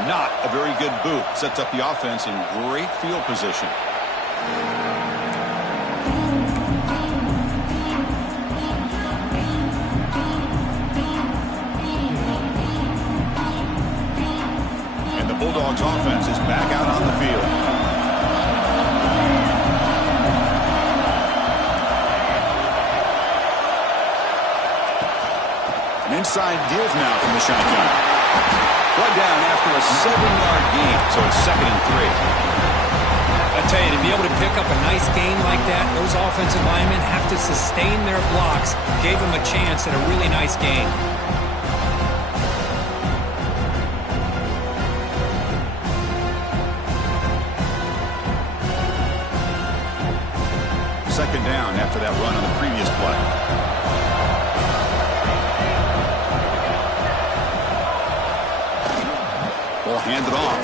Not a very good boot. Sets up the offense in great field position. And the Bulldogs offense is back out on the field. An inside give now from the shotgun. One down after a 7-yard gain, so it's 2nd and 3. I tell you, to be able to pick up a nice gain like that, those offensive linemen have to sustain their blocks. Gave them a chance at a really nice gain. Second down after that run on the previous play. Ball handed off.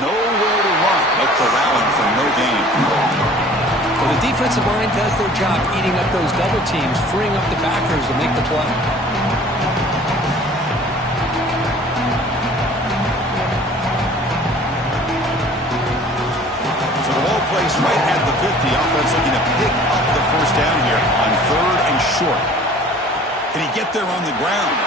Nowhere to run. No corralling for no gain. Well, the defensive line does their job eating up those double teams, freeing up the backers to make the play. So the ball plays right at the 50. Offense looking to pick up the first down here on 3rd and short. Can he get there on the ground?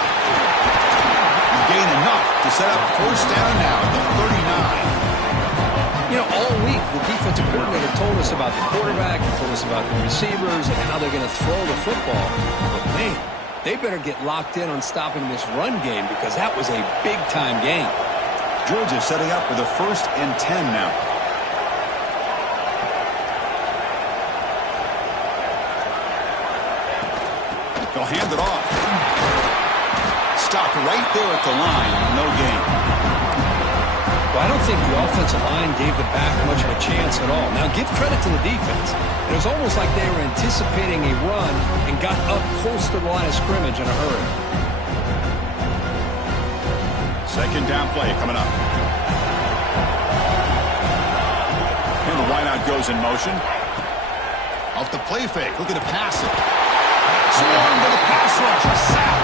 Gain enough to set up first down now at the 39. You know, all week the defensive coordinator told us about the quarterback, he told us about the receivers and how they're going to throw the football. But man, they better get locked in on stopping this run game because that was a big-time game. Georgia setting up with a 1st and 10 now. They'll hand it off. Stopped right right there at the line. No gain. Well, I don't think the offensive line gave the back much of a chance at all. Now, give credit to the defense. It was almost like they were anticipating a run and got up close to the line of scrimmage in a hurry. Second down play coming up. And the wideout goes in motion. Off the play fake, looking to pass it. Swarmed to the pass rush, a sack.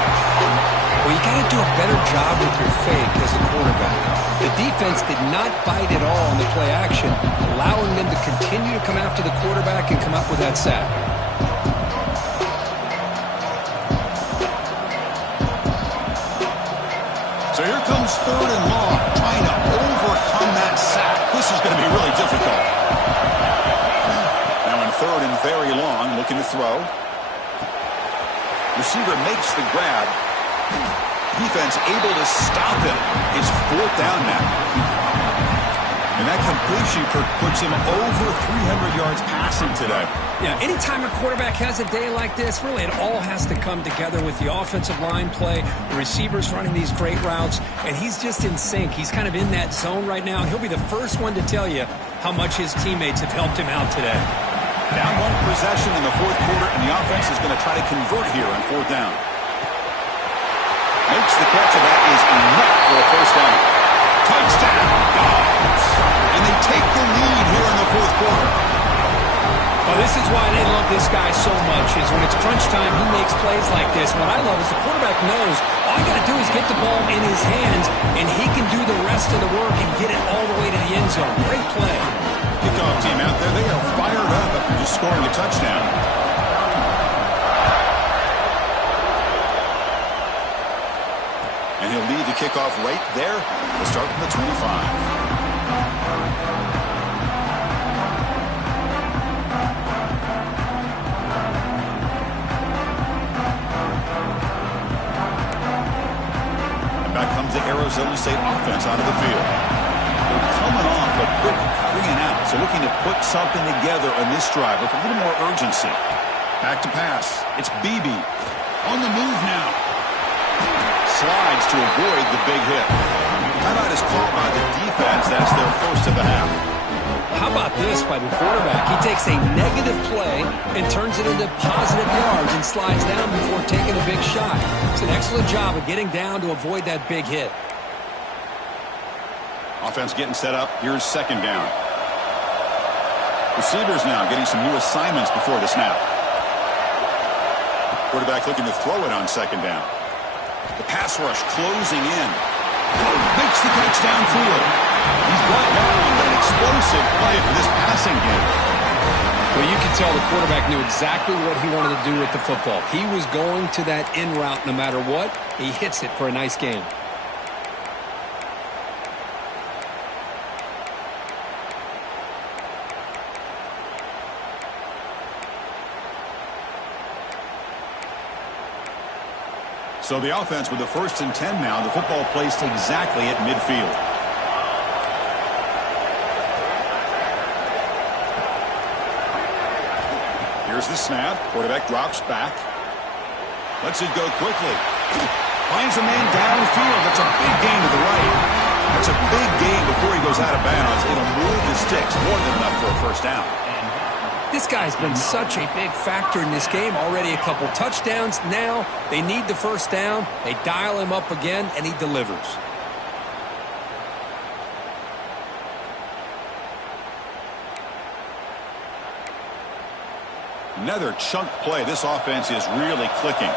Well, you got to do a better job with your fake as a quarterback. The defense did not bite at all on the play action, allowing them to continue to come after the quarterback and come up with that sack. So here comes third and long, trying to overcome that sack. This is going to be really difficult. Now in third and very long, looking to throw. Receiver makes the grab. Defense able to stop him. It's fourth down now. And that completion puts him over 300 yards passing today. Yeah, anytime a quarterback has a day like this, really it all has to come together with the offensive line play, the receivers running these great routes, and he's just in sync. He's kind of in that zone right now, and he'll be the first one to tell you how much his teammates have helped him out today. Down one possession in the fourth quarter, and the offense is going to try to convert here on fourth down. Makes the catch, and that is enough for a first down. Touchdown, Dogs. And they take the lead here in the fourth quarter. Well, this is why they love this guy so much, is when it's crunch time, he makes plays like this. What I love is the quarterback knows all you got to do is get the ball in his hands, and he can do the rest of the work and get it all the way to the end zone. Great play. Kickoff team out there, they are fired up after just scoring a touchdown. And he'll lead the kickoff right there. We'll start from the 25. The Arizona State offense onto the field. They're coming off a quick 3 and out, so looking to put something together on this drive with a little more urgency. Back to pass. It's Beebe on the move now. Slides to avoid the big hit. Timeout is called by the defense. That's their first of the half. How about this by the quarterback? He takes a negative play and turns it into positive yards and slides down before taking a big shot. It's an excellent job of getting down to avoid that big hit. Offense getting set up. Here's second down. Receivers now getting some new assignments before the snap. Quarterback looking to throw it on second down. The pass rush closing in. Makes the catch downfield. He's brought down an explosive play for this passing game. Well, you can tell the quarterback knew exactly what he wanted to do with the football. He was going to that in route no matter what. He hits it for a nice gain. So the offense with the 1st and 10 now. The football placed exactly at midfield. Here's the snap. Quarterback drops back. Lets it go quickly. Finds a man downfield. That's a big gain to the right. That's a big gain before he goes out of bounds. It'll move the sticks. More than enough for a first down. This guy's been such a big factor in this game. Already a couple touchdowns. Now they need the first down. They dial him up again, and he delivers. Another chunk play. This offense is really clicking.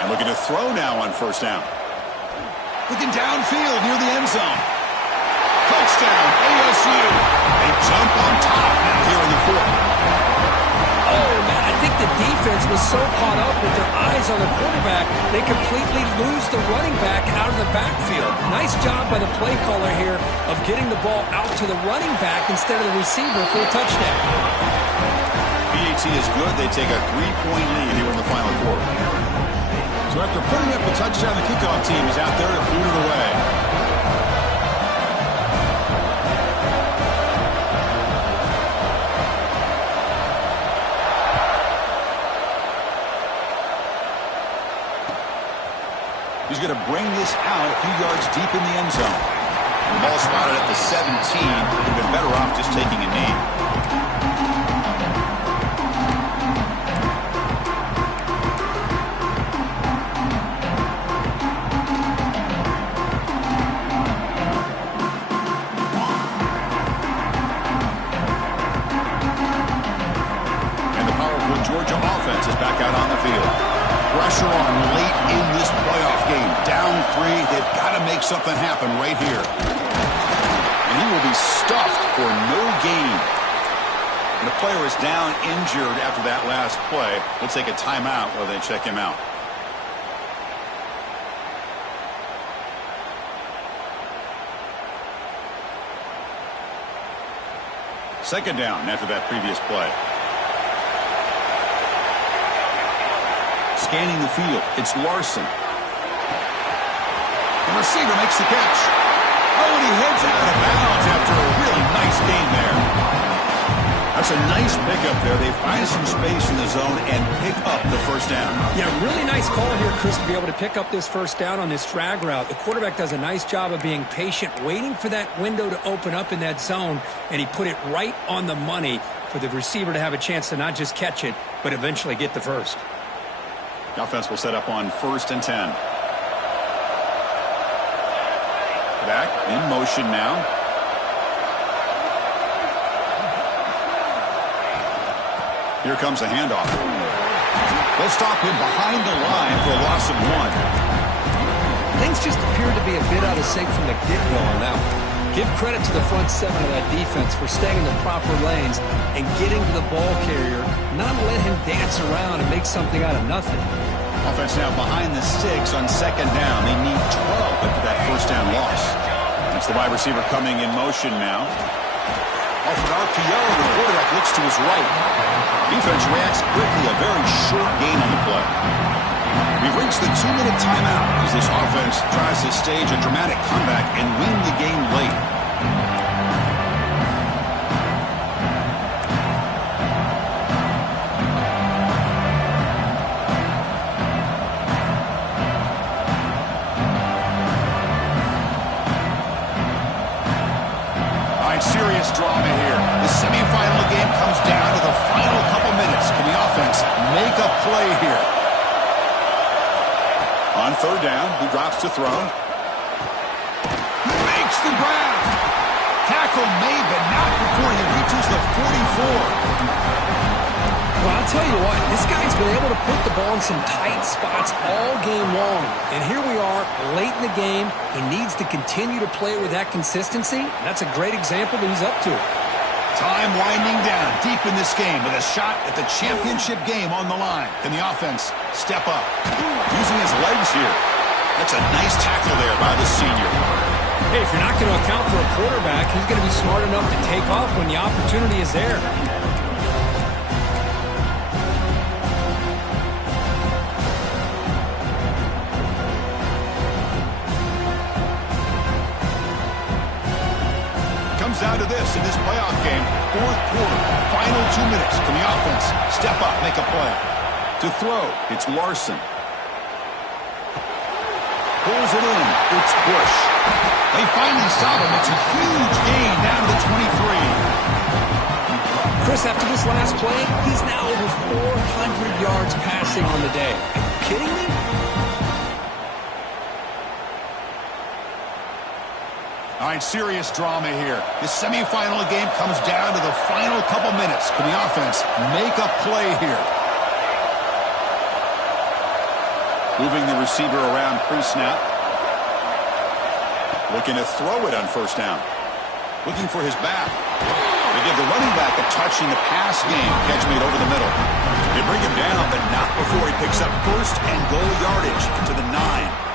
And looking to throw now on first down. Looking downfield near the end zone. Touchdown, ASU. They jump on top now here in the fourth. Oh, man, I think the defense was so caught up with their eyes on the quarterback, they completely lose the running back out of the backfield. Nice job by the play caller here of getting the ball out to the running back instead of the receiver for a touchdown. PAT is good. They take a 3-point lead here in the final quarter. So after putting up the touchdown, the kickoff team is out there to boot it away. He's going to bring this out a few yards deep in the end zone. The ball spotted at the 17. Would have been better off just taking a knee. And the powerful Georgia offense is back out on the field. Pressure on late in this playoff game. Down 3. They've got to make something happen right here. And he will be stuffed for no gain. And the player is down injured after that last play. We'll take a timeout while they check him out. Second down after that previous play. Scanning the field, it's Larson. The receiver makes the catch. Oh, and he heads out of bounds after a really nice gain there. That's a nice pickup there. They find some space in the zone and pick up the first down. Yeah, really nice call here, Chris, to be able to pick up this first down on this drag route. The quarterback does a nice job of being patient, waiting for that window to open up in that zone, and he put it right on the money for the receiver to have a chance to not just catch it, but eventually get the first. The offense will set up on 1st and 10. Back in motion now. Here comes a handoff. They'll stop him behind the line for a loss of 1. Things just appeared to be a bit out of sync from the get-go on that one. Give credit to the front 7 of that defense for staying in the proper lanes and getting to the ball carrier, not let him dance around and make something out of nothing. Offense now behind the 6 on 2nd down. They need 12 after that first down loss. It's the wide receiver coming in motion now. Off an RPO, the quarterback looks to his right. Defense reacts quickly, a very short gain on the play. We've reached the 2-minute timeout as this offense tries to stage a dramatic comeback and win the game late. Serious drama here. The semifinal game comes down to the final couple minutes. Can the offense make a play here? On 3rd down, he drops to throw. Makes the grab. Tackle made, but not before he reaches the 44. Well, I'll tell you what, this guy's been able to put the ball in some tight spots all game long. And here we are, late in the game. He needs to continue to play with that consistency. That's a great example that he's up to. Time winding down deep in this game with a shot at the championship game on the line. Can the offense step up? Using his legs here. That's a nice tackle there by the senior. Hey, if you're not going to account for a quarterback, he's going to be smart enough to take off when the opportunity is there. Down to this in this playoff game. 4th quarter, final 2 minutes. Can the offense step up, make a play? To throw, it's Larson. Pulls it in. It's Bush. They finally stop him. It's a huge gain down to the 23. Chris, after this last play, he's now over 400 yards passing on the day. Are you kidding me? All right, serious drama here. The semifinal game comes down to the final couple minutes. Can the offense make a play here? Moving the receiver around pre-snap. Looking to throw it on 1st down. Looking for his back. They give the running back a touch in the pass game. Catch made over the middle. They bring him down, but not before he picks up 1st and goal yardage to the 9.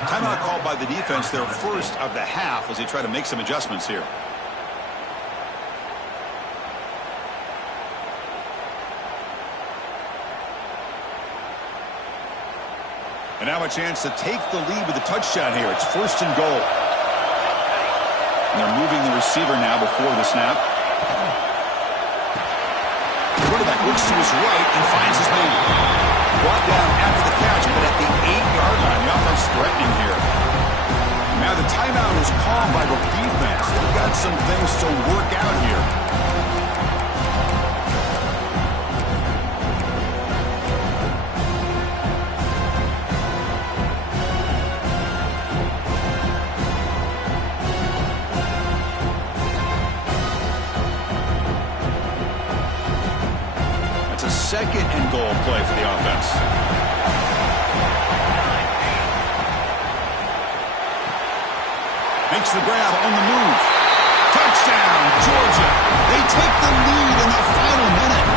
Timeout called by the defense, their first of the half, as they try to make some adjustments here. And now a chance to take the lead with a touchdown here. It's 1st and goal. And they're moving the receiver now before the snap. The quarterback looks to his right and finds his man. Brought down after the catch, but at the 8-yard line, the offense supposed to work out here? That's a second and goal play for the offense. Makes the grab on the move. Touchdown, Georgia. They take the lead in the final minute.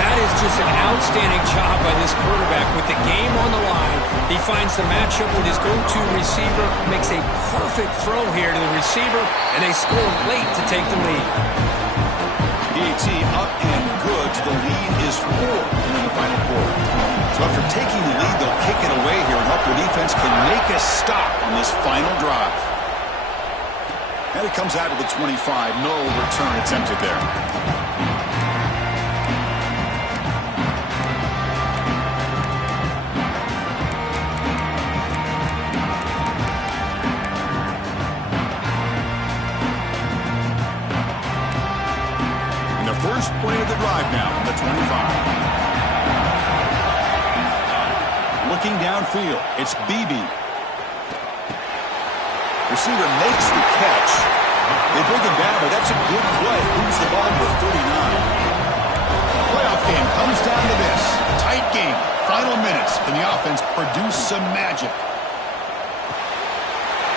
That is just an outstanding job by this quarterback with the game on the line. He finds the matchup with his go-to receiver, makes a perfect throw here to the receiver, and they score late to take the lead. DT up and good. The lead is 4 in the final quarter. So after taking the lead, they'll kick it away here and hope their defense can make a stop on this final drive. And it comes out of the 25. No return attempted there. And the first play of the drive now from the 25. Looking downfield, it's Beebe. Receiver makes the catch. They bring him down, but that's a good play. Moves the ball to the 39. Playoff game comes down to this. Tight game. Final minutes. Can the offense produce some magic?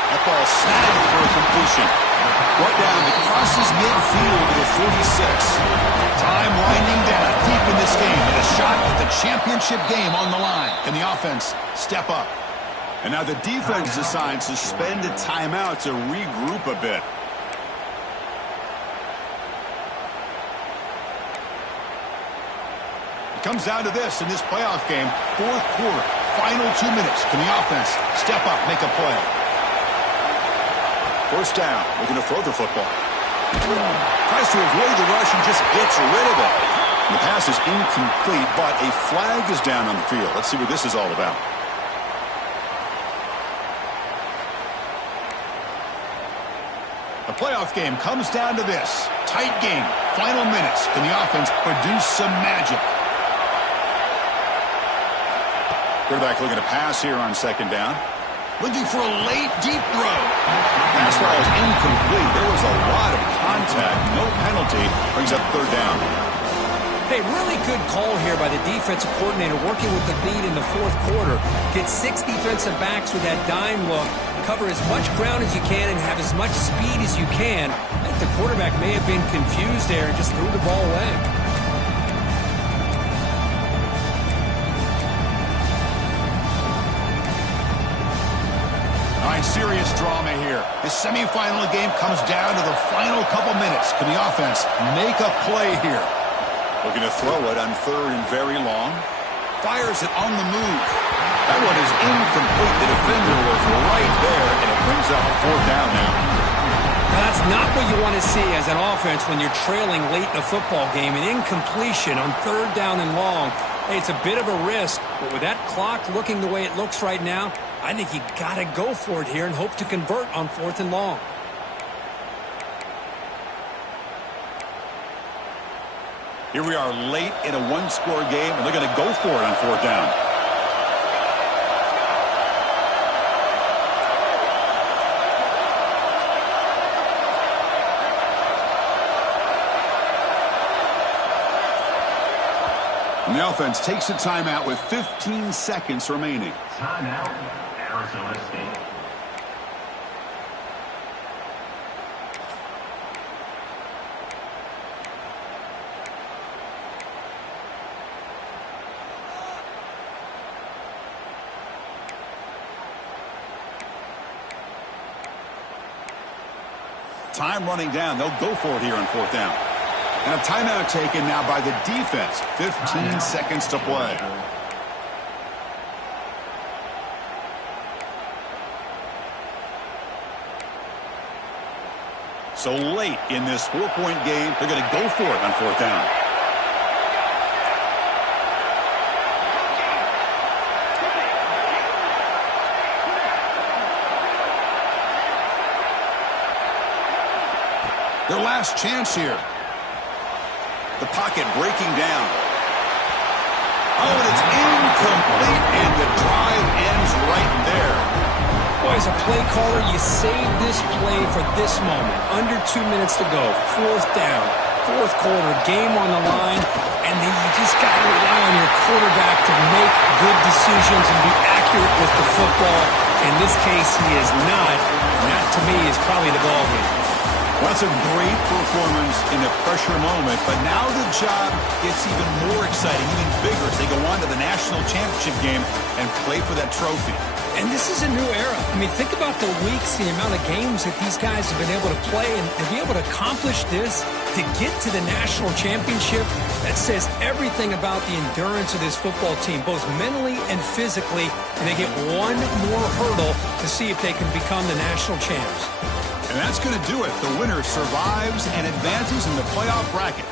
That ball snagged for a completion. Right down, it crosses midfield to the 46. Time winding down deep in this game. And a shot at the championship game on the line. Can the offense step up? And now the defense decides to spend a timeout to regroup a bit. It comes down to this in this playoff game. Fourth quarter, final 2 minutes. Can the offense step up, make a play? First down, looking to throw the football. Tries to avoid the rush and just gets rid of it. The pass is incomplete, but a flag is down on the field. Let's see what this is all about. The playoff game comes down to this. Tight game. Final minutes. Can the offense produce some magic? Quarterback looking to pass here on second down. Looking for a late, deep throw. Pass ball is incomplete. There was a lot of contact. No penalty. Brings up third down. Hey, really good call here by the defensive coordinator working with the lead in the fourth quarter. Get 6 defensive backs with that dime look. Cover as much ground as you can and have as much speed as you can. I think the quarterback may have been confused there and just threw the ball away. All right, serious drama here. The semifinal game comes down to the final couple minutes. Can the offense make a play here? Looking to throw it on third and very long. Fires it on the move. That one is incomplete. The defender was right there, and it brings up fourth down now. Now, that's not what you want to see as an offense when you're trailing late in a football game. An incompletion on third down and long. Hey, it's a bit of a risk, but with that clock looking the way it looks right now, I think you got to go for it here and hope to convert on fourth and long. Here we are late in a one-score game, and they're going to go for it on fourth down. And the offense takes a timeout with 15 seconds remaining. Timeout, Arizona State. Time running down. They'll go for it here on fourth down. And a timeout taken now by the defense. 15 seconds to play. So late in this 4-point game, they're going to go for it on fourth down. Their last chance here. The pocket breaking down. Oh, and it's incomplete, and the drive ends right there. Boy, as a play caller, you save this play for this moment. Under 2 minutes to go. Fourth down. Fourth quarter. Game on the line. And then you just got to rely on your quarterback to make good decisions and be accurate with the football. In this case, he is not. And that, to me, is probably the ball game. Well, that's a great performance in a pressure moment, but now the job gets even more exciting, even bigger as they go on to the national championship game and play for that trophy. And this is a new era. I mean, think about the weeks, the amount of games that these guys have been able to play, and to be able to accomplish this, to get to the national championship, that says everything about the endurance of this football team, both mentally and physically, and they get one more hurdle to see if they can become the national champs. And that's going to do it. The winner survives and advances in the playoff bracket.